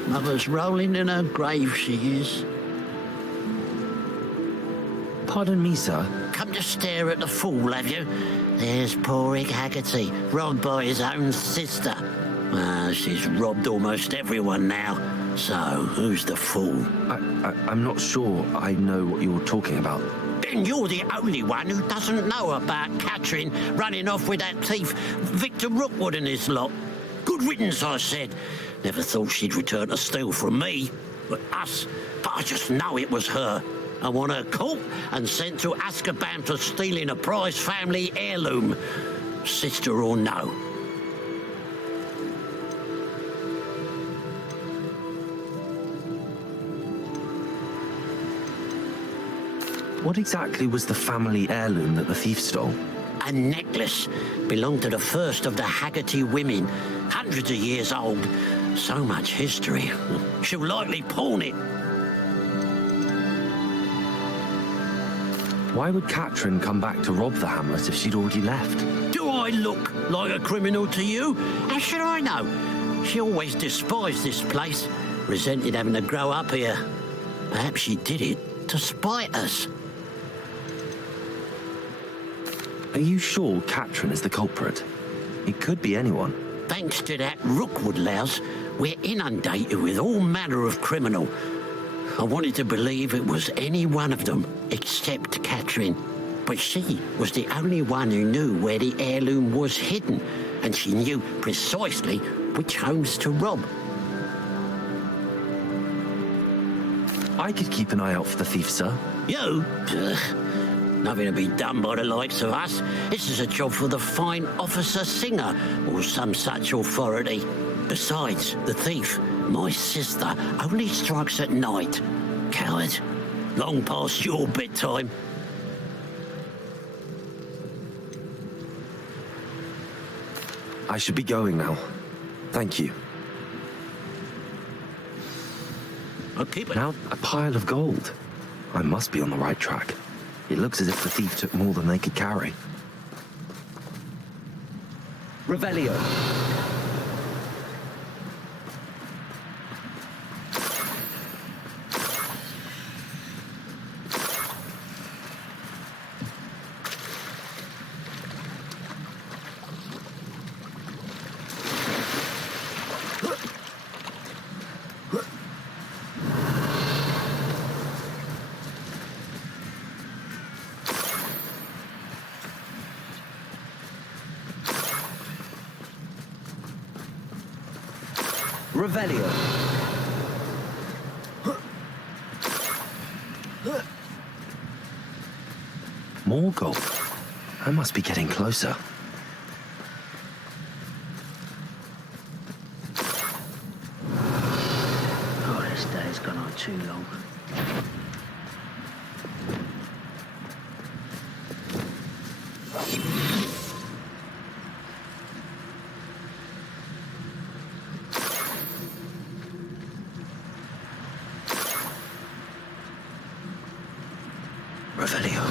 Mother's rolling in her grave, she is. Pardon me, sir. Come to stare at the fool, have you? There's poor Ig Haggerty, robbed by his own sister. She's robbed almost everyone now. So, who's the fool? I'm not sure I know what you're talking about. Then you're the only one who doesn't know about Catherine running off with that thief, Victor Rookwood and his lot. Good riddance, I said. Never thought she'd return to steal from me, but us. But I just know it was her. I want her caught and sent to Azkaban for stealing a prize family heirloom. Sister or no. What exactly was the family heirloom that the thief stole? A necklace. Belonged to the first of the Haggerty women. Hundreds of years old. So much history. She'll likely pawn it. Why would Catherine come back to rob the hamlet if she'd already left? Do I look like a criminal to you? How should I know? She always despised this place. Resented having to grow up here. Perhaps she did it to spite us. Are you sure Catherine is the culprit? It could be anyone. Thanks to that Rookwood louse, we're inundated with all manner of criminal. I wanted to believe it was any one of them, except Catherine. But she was the only one who knew where the heirloom was hidden, and she knew precisely which homes to rob. I could keep an eye out for the thief, sir. You? Nothing to be done by the likes of us. This is a job for the fine officer Singer, or some such authority. Besides, the thief, my sister, only strikes at night. Coward. Long past your bedtime. I should be going now. Thank you. I'll keep it. Now, a pile of gold. I must be on the right track. It looks as if the thief took more than they could carry. Revelio. Revelio. More gold. I must be getting closer. Oh, this day's gone on too long. Revelio.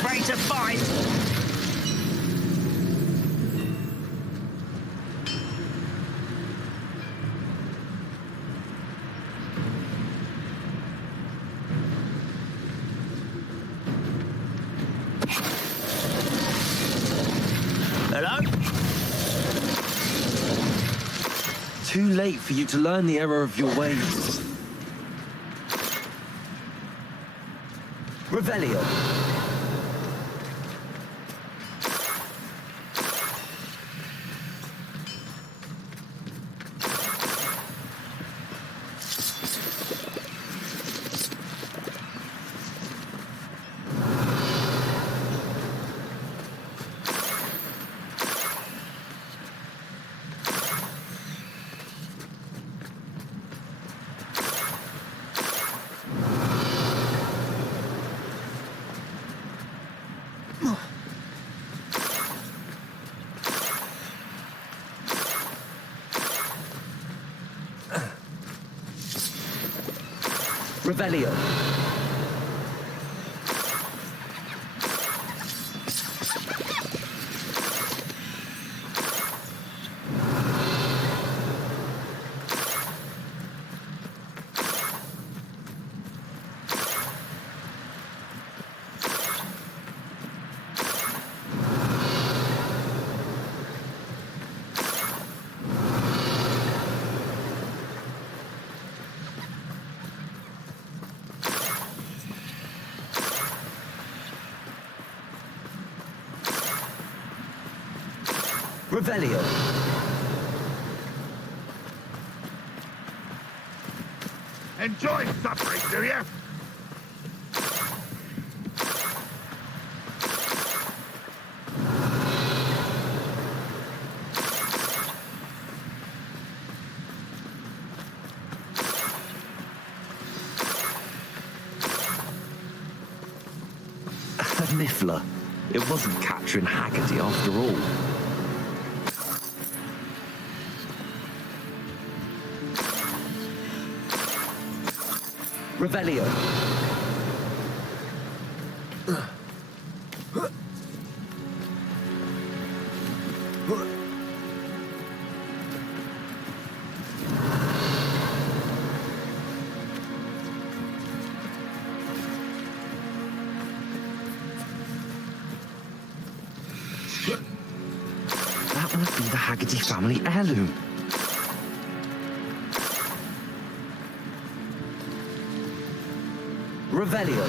Pray to find. Hello? Too late for you to learn the error of your ways. Revelio. Revelio. Revelio. Enjoy suffering, do you? Niffler. It wasn't Catherine Haggerty after all. Revelio. That must be the Haggerty family heirloom. Revelio.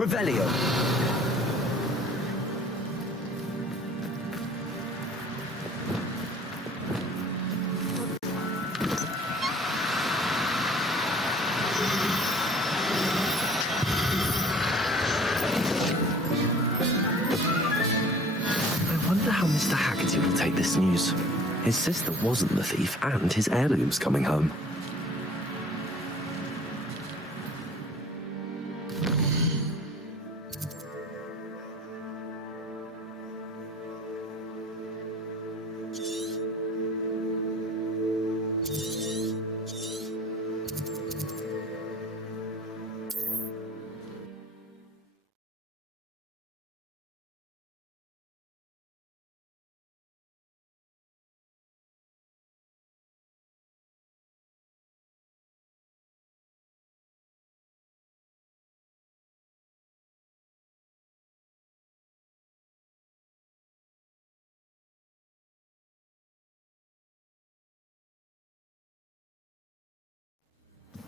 Revelio. I wonder how Mr. Haggerty will take this news. His sister wasn't the thief, and his heirloom's coming home.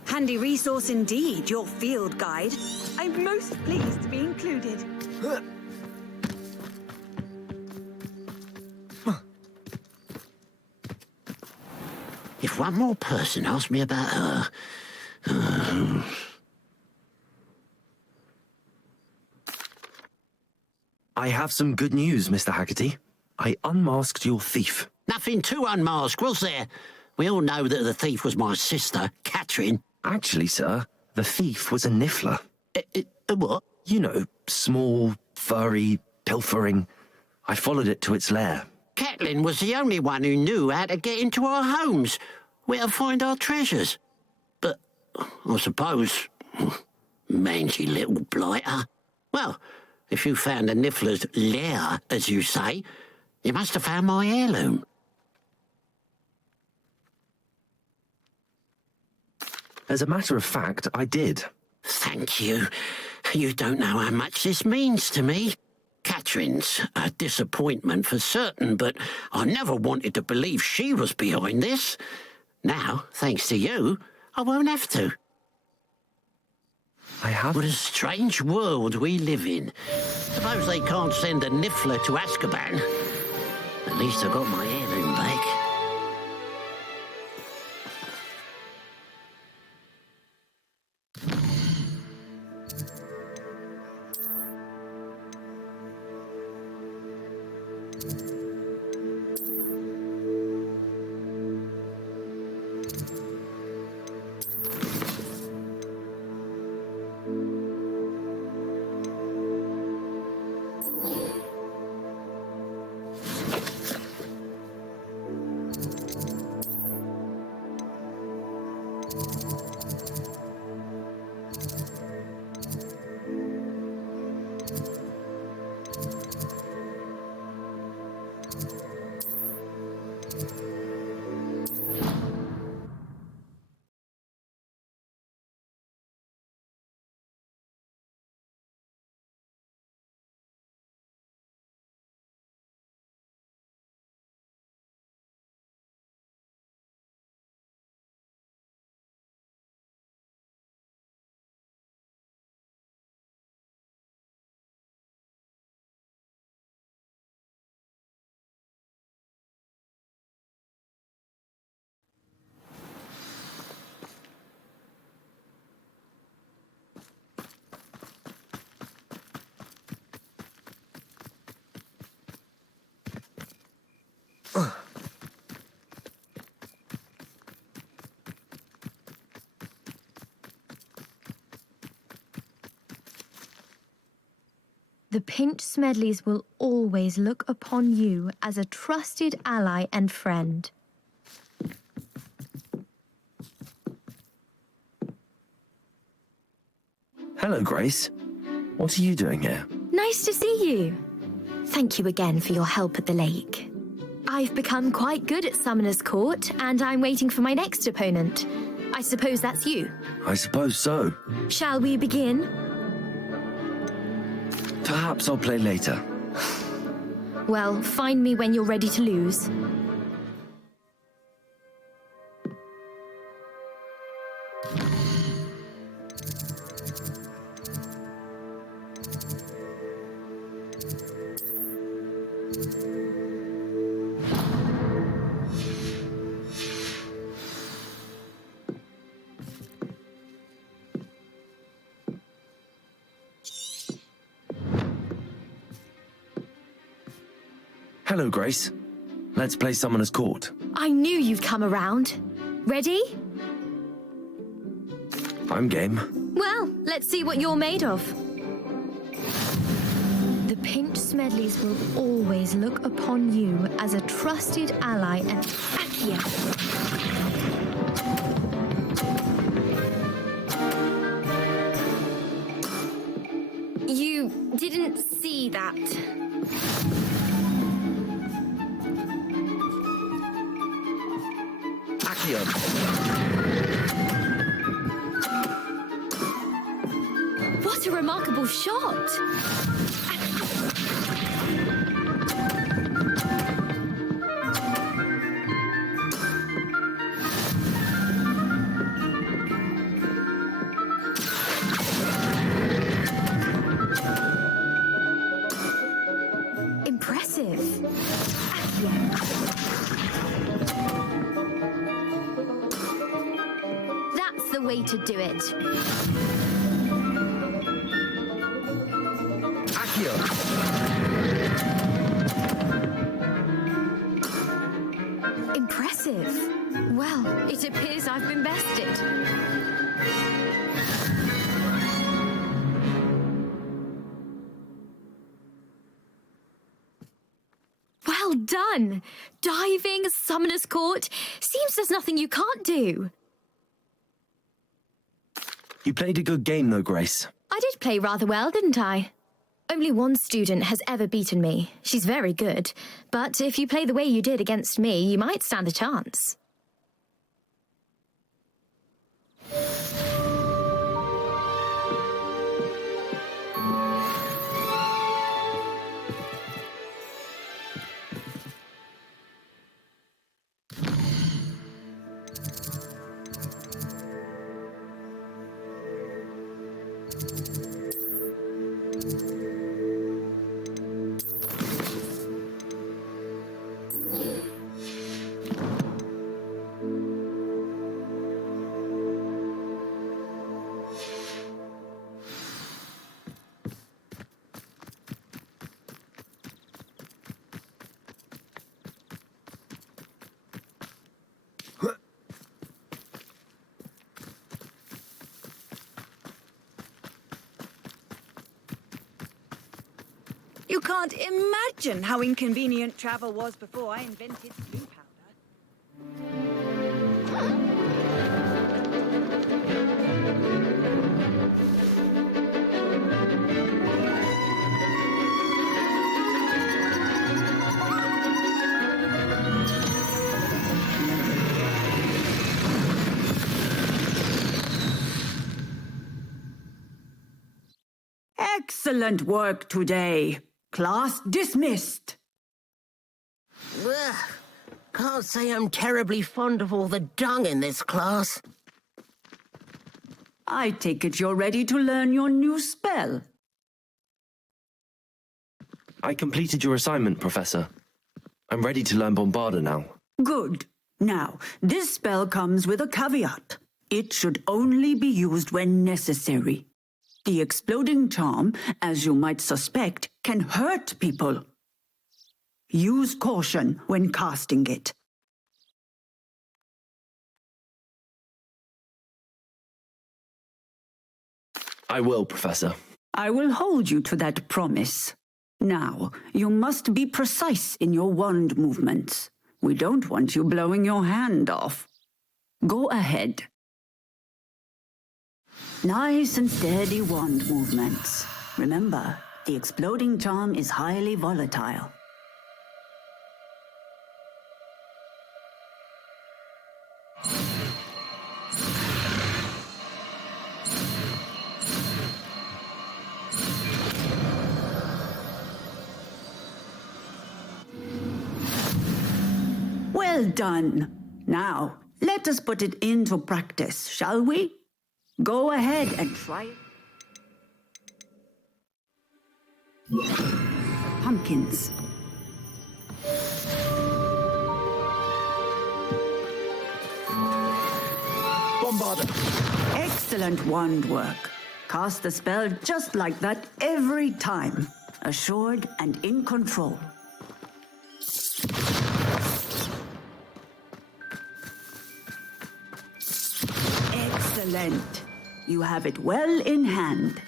Handy resource indeed, your field guide. I'm most pleased to be included. If one more person asked me about her... I have some good news, Mr. Haggerty. I unmasked your thief. Nothing to unmask, was there? We all know that the thief was my sister, Catherine. Actually, sir, the thief was a niffler. A what? You know, small, furry, pilfering. I followed it to its lair. Catelyn was the only one who knew how to get into our homes, where to find our treasures. But, I suppose, mangy little blighter. Well, if you found the niffler's lair, as you say, you must have found my heirloom. As a matter of fact, I did. Thank you. You don't know how much this means to me. Catherine's a disappointment for certain, but I never wanted to believe she was behind this. Now, thanks to you, I won't have to. I have... What a strange world we live in. Suppose they can't send a niffler to Azkaban. At least I got my heirloom back. The Pinch Smedleys will always look upon you as a trusted ally and friend. Hello, Grace. What are you doing here? Nice to see you. Thank you again for your help at the lake. I've become quite good at Summoner's Court, and I'm waiting for my next opponent. I suppose that's you. I suppose so. Shall we begin? Perhaps I'll play later. Well, find me when you're ready to lose. Hello, Grace. Let's play Summoner's Court. I knew you'd come around. Ready? I'm game. Well, let's see what you're made of. The Pinch Smedleys will always look upon you as a trusted ally and Akia. You didn't see that. Accio. What a remarkable shot! Impressive. That's the way to do it. Accio. Impressive. Well, it appears I've been bested. Well done! Diving, Summoner's Court. Seems there's nothing you can't do. You played a good game, though, Grace. I did play rather well, didn't I? Only one student has ever beaten me. She's very good. But if you play the way you did against me, you might stand a chance. You can't imagine how inconvenient travel was before I invented blue powder. Excellent work today. Class dismissed. Ugh. Can't say I'm terribly fond of all the dung in this class. I take it you're ready to learn your new spell. I completed your assignment, Professor. I'm ready to learn Bombarda now. Good. Now, this spell comes with a caveat. It should only be used when necessary. The exploding charm, as you might suspect, can hurt people. Use caution when casting it. I will, Professor. I will hold you to that promise. Now, you must be precise in your wand movements. We don't want you blowing your hand off. Go ahead. Nice and steady wand movements. Remember, the exploding charm is highly volatile. Well done. Now, let us put it into practice, shall we? Go ahead and try it. Pumpkins. Bombarder! Excellent wand work. Cast the spell just like that every time. Assured and in control. Excellent. You have it well in hand.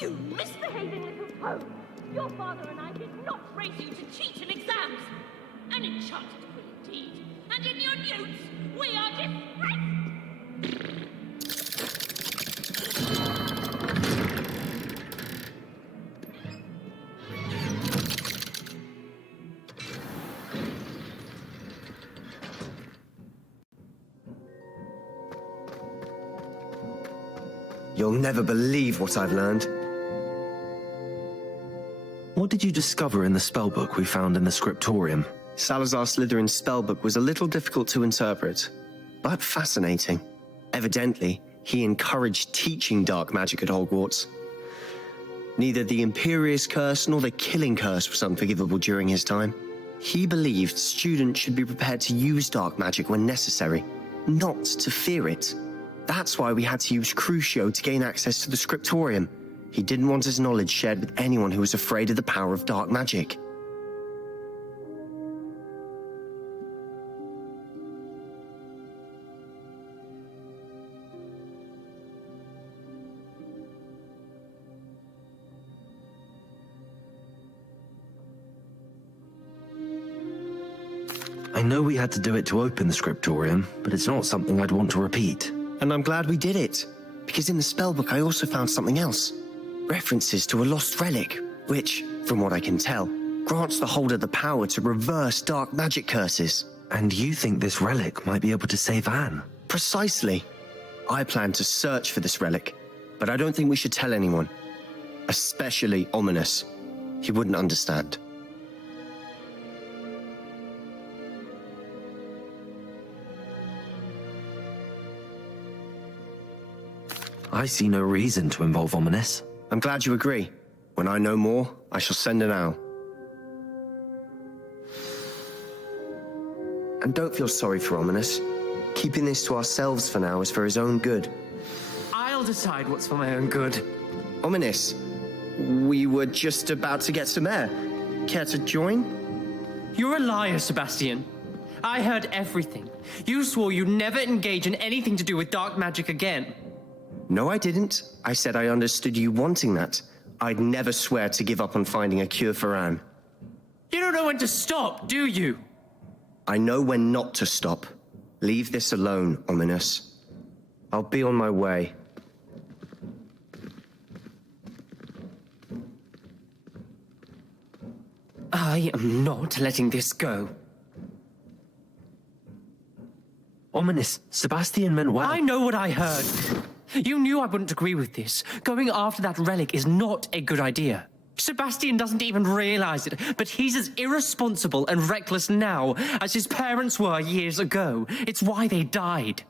You misbehaving little toad! Your father and I did not raise you to cheat in exams! An enchanted fool indeed! And in your newts, we are disgraced! You'll never believe what I've learned. What did you discover in the spellbook we found in the scriptorium? Salazar Slytherin's spellbook was a little difficult to interpret, but fascinating. Evidently, he encouraged teaching dark magic at Hogwarts. Neither the Imperious Curse nor the Killing Curse was unforgivable during his time. He believed students should be prepared to use dark magic when necessary, not to fear it. That's why we had to use Crucio to gain access to the scriptorium. He didn't want his knowledge shared with anyone who was afraid of the power of dark magic. I know we had to do it to open the scriptorium, but it's not something I'd want to repeat. And I'm glad we did it, because in the spellbook I also found something else. References to a lost relic, which, from what I can tell, grants the holder the power to reverse dark magic curses. And you think this relic might be able to save Anne? Precisely. I plan to search for this relic, but I don't think we should tell anyone. Especially Ominous. He wouldn't understand. I see no reason to involve Ominous. I'm glad you agree. When I know more, I shall send an owl. And don't feel sorry for Ominous. Keeping this to ourselves for now is for his own good. I'll decide what's for my own good. Ominous, we were just about to get some air. Care to join? You're a liar, Sebastian. I heard everything. You swore you'd never engage in anything to do with dark magic again. No, I didn't. I said I understood you wanting that. I'd never swear to give up on finding a cure for Anne. You don't know when to stop, do you? I know when not to stop. Leave this alone, Ominous. I'll be on my way. I am not letting this go. Ominous, Sebastian meant well. I know what I heard. You knew I wouldn't agree with this. Going after that relic is not a good idea. Sebastian doesn't even realize it, but he's as irresponsible and reckless now as his parents were years ago. It's why they died.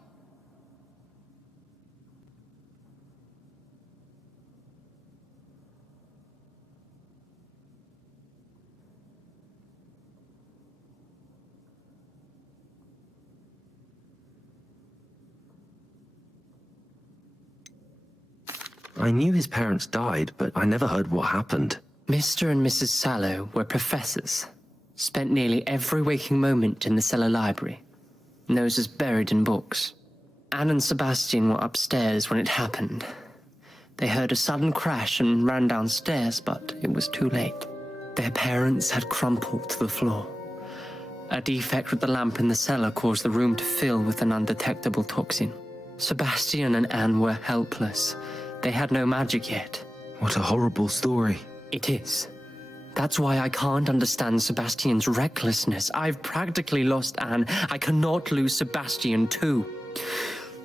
I knew his parents died, but I never heard what happened. Mr. and Mrs. Sallow were professors. Spent nearly every waking moment in the cellar library. Noses buried in books. Anne and Sebastian were upstairs when it happened. They heard a sudden crash and ran downstairs, but it was too late. Their parents had crumpled to the floor. A defect with the lamp in the cellar caused the room to fill with an undetectable toxin. Sebastian and Anne were helpless. They had no magic yet. What a horrible story. It is. That's why I can't understand Sebastian's recklessness. I've practically lost Anne. I cannot lose Sebastian too.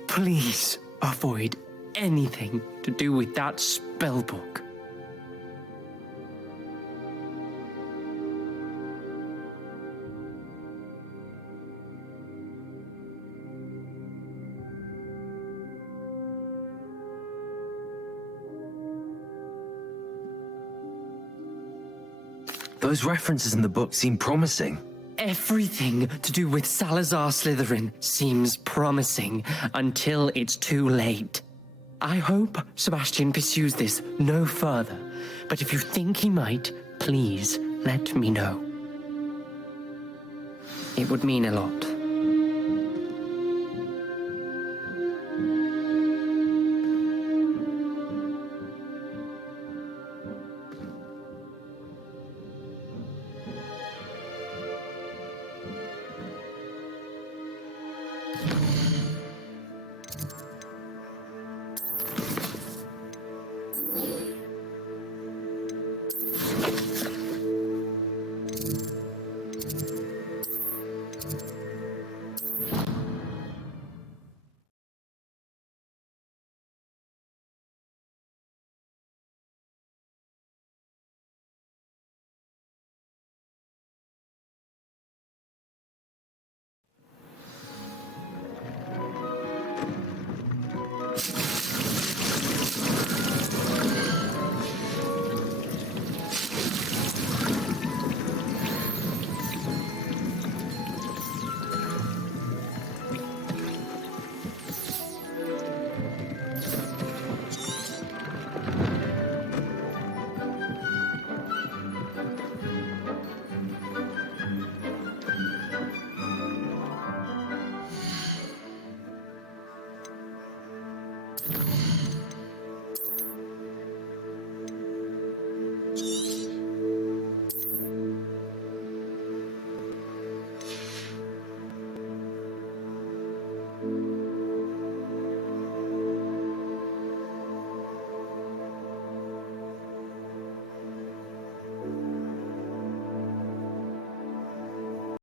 Please avoid anything to do with that spellbook. Those references in the book seem promising. Everything to do with Salazar Slytherin seems promising until it's too late. I hope Sebastian pursues this no further, but if you think he might, please let me know. It would mean a lot.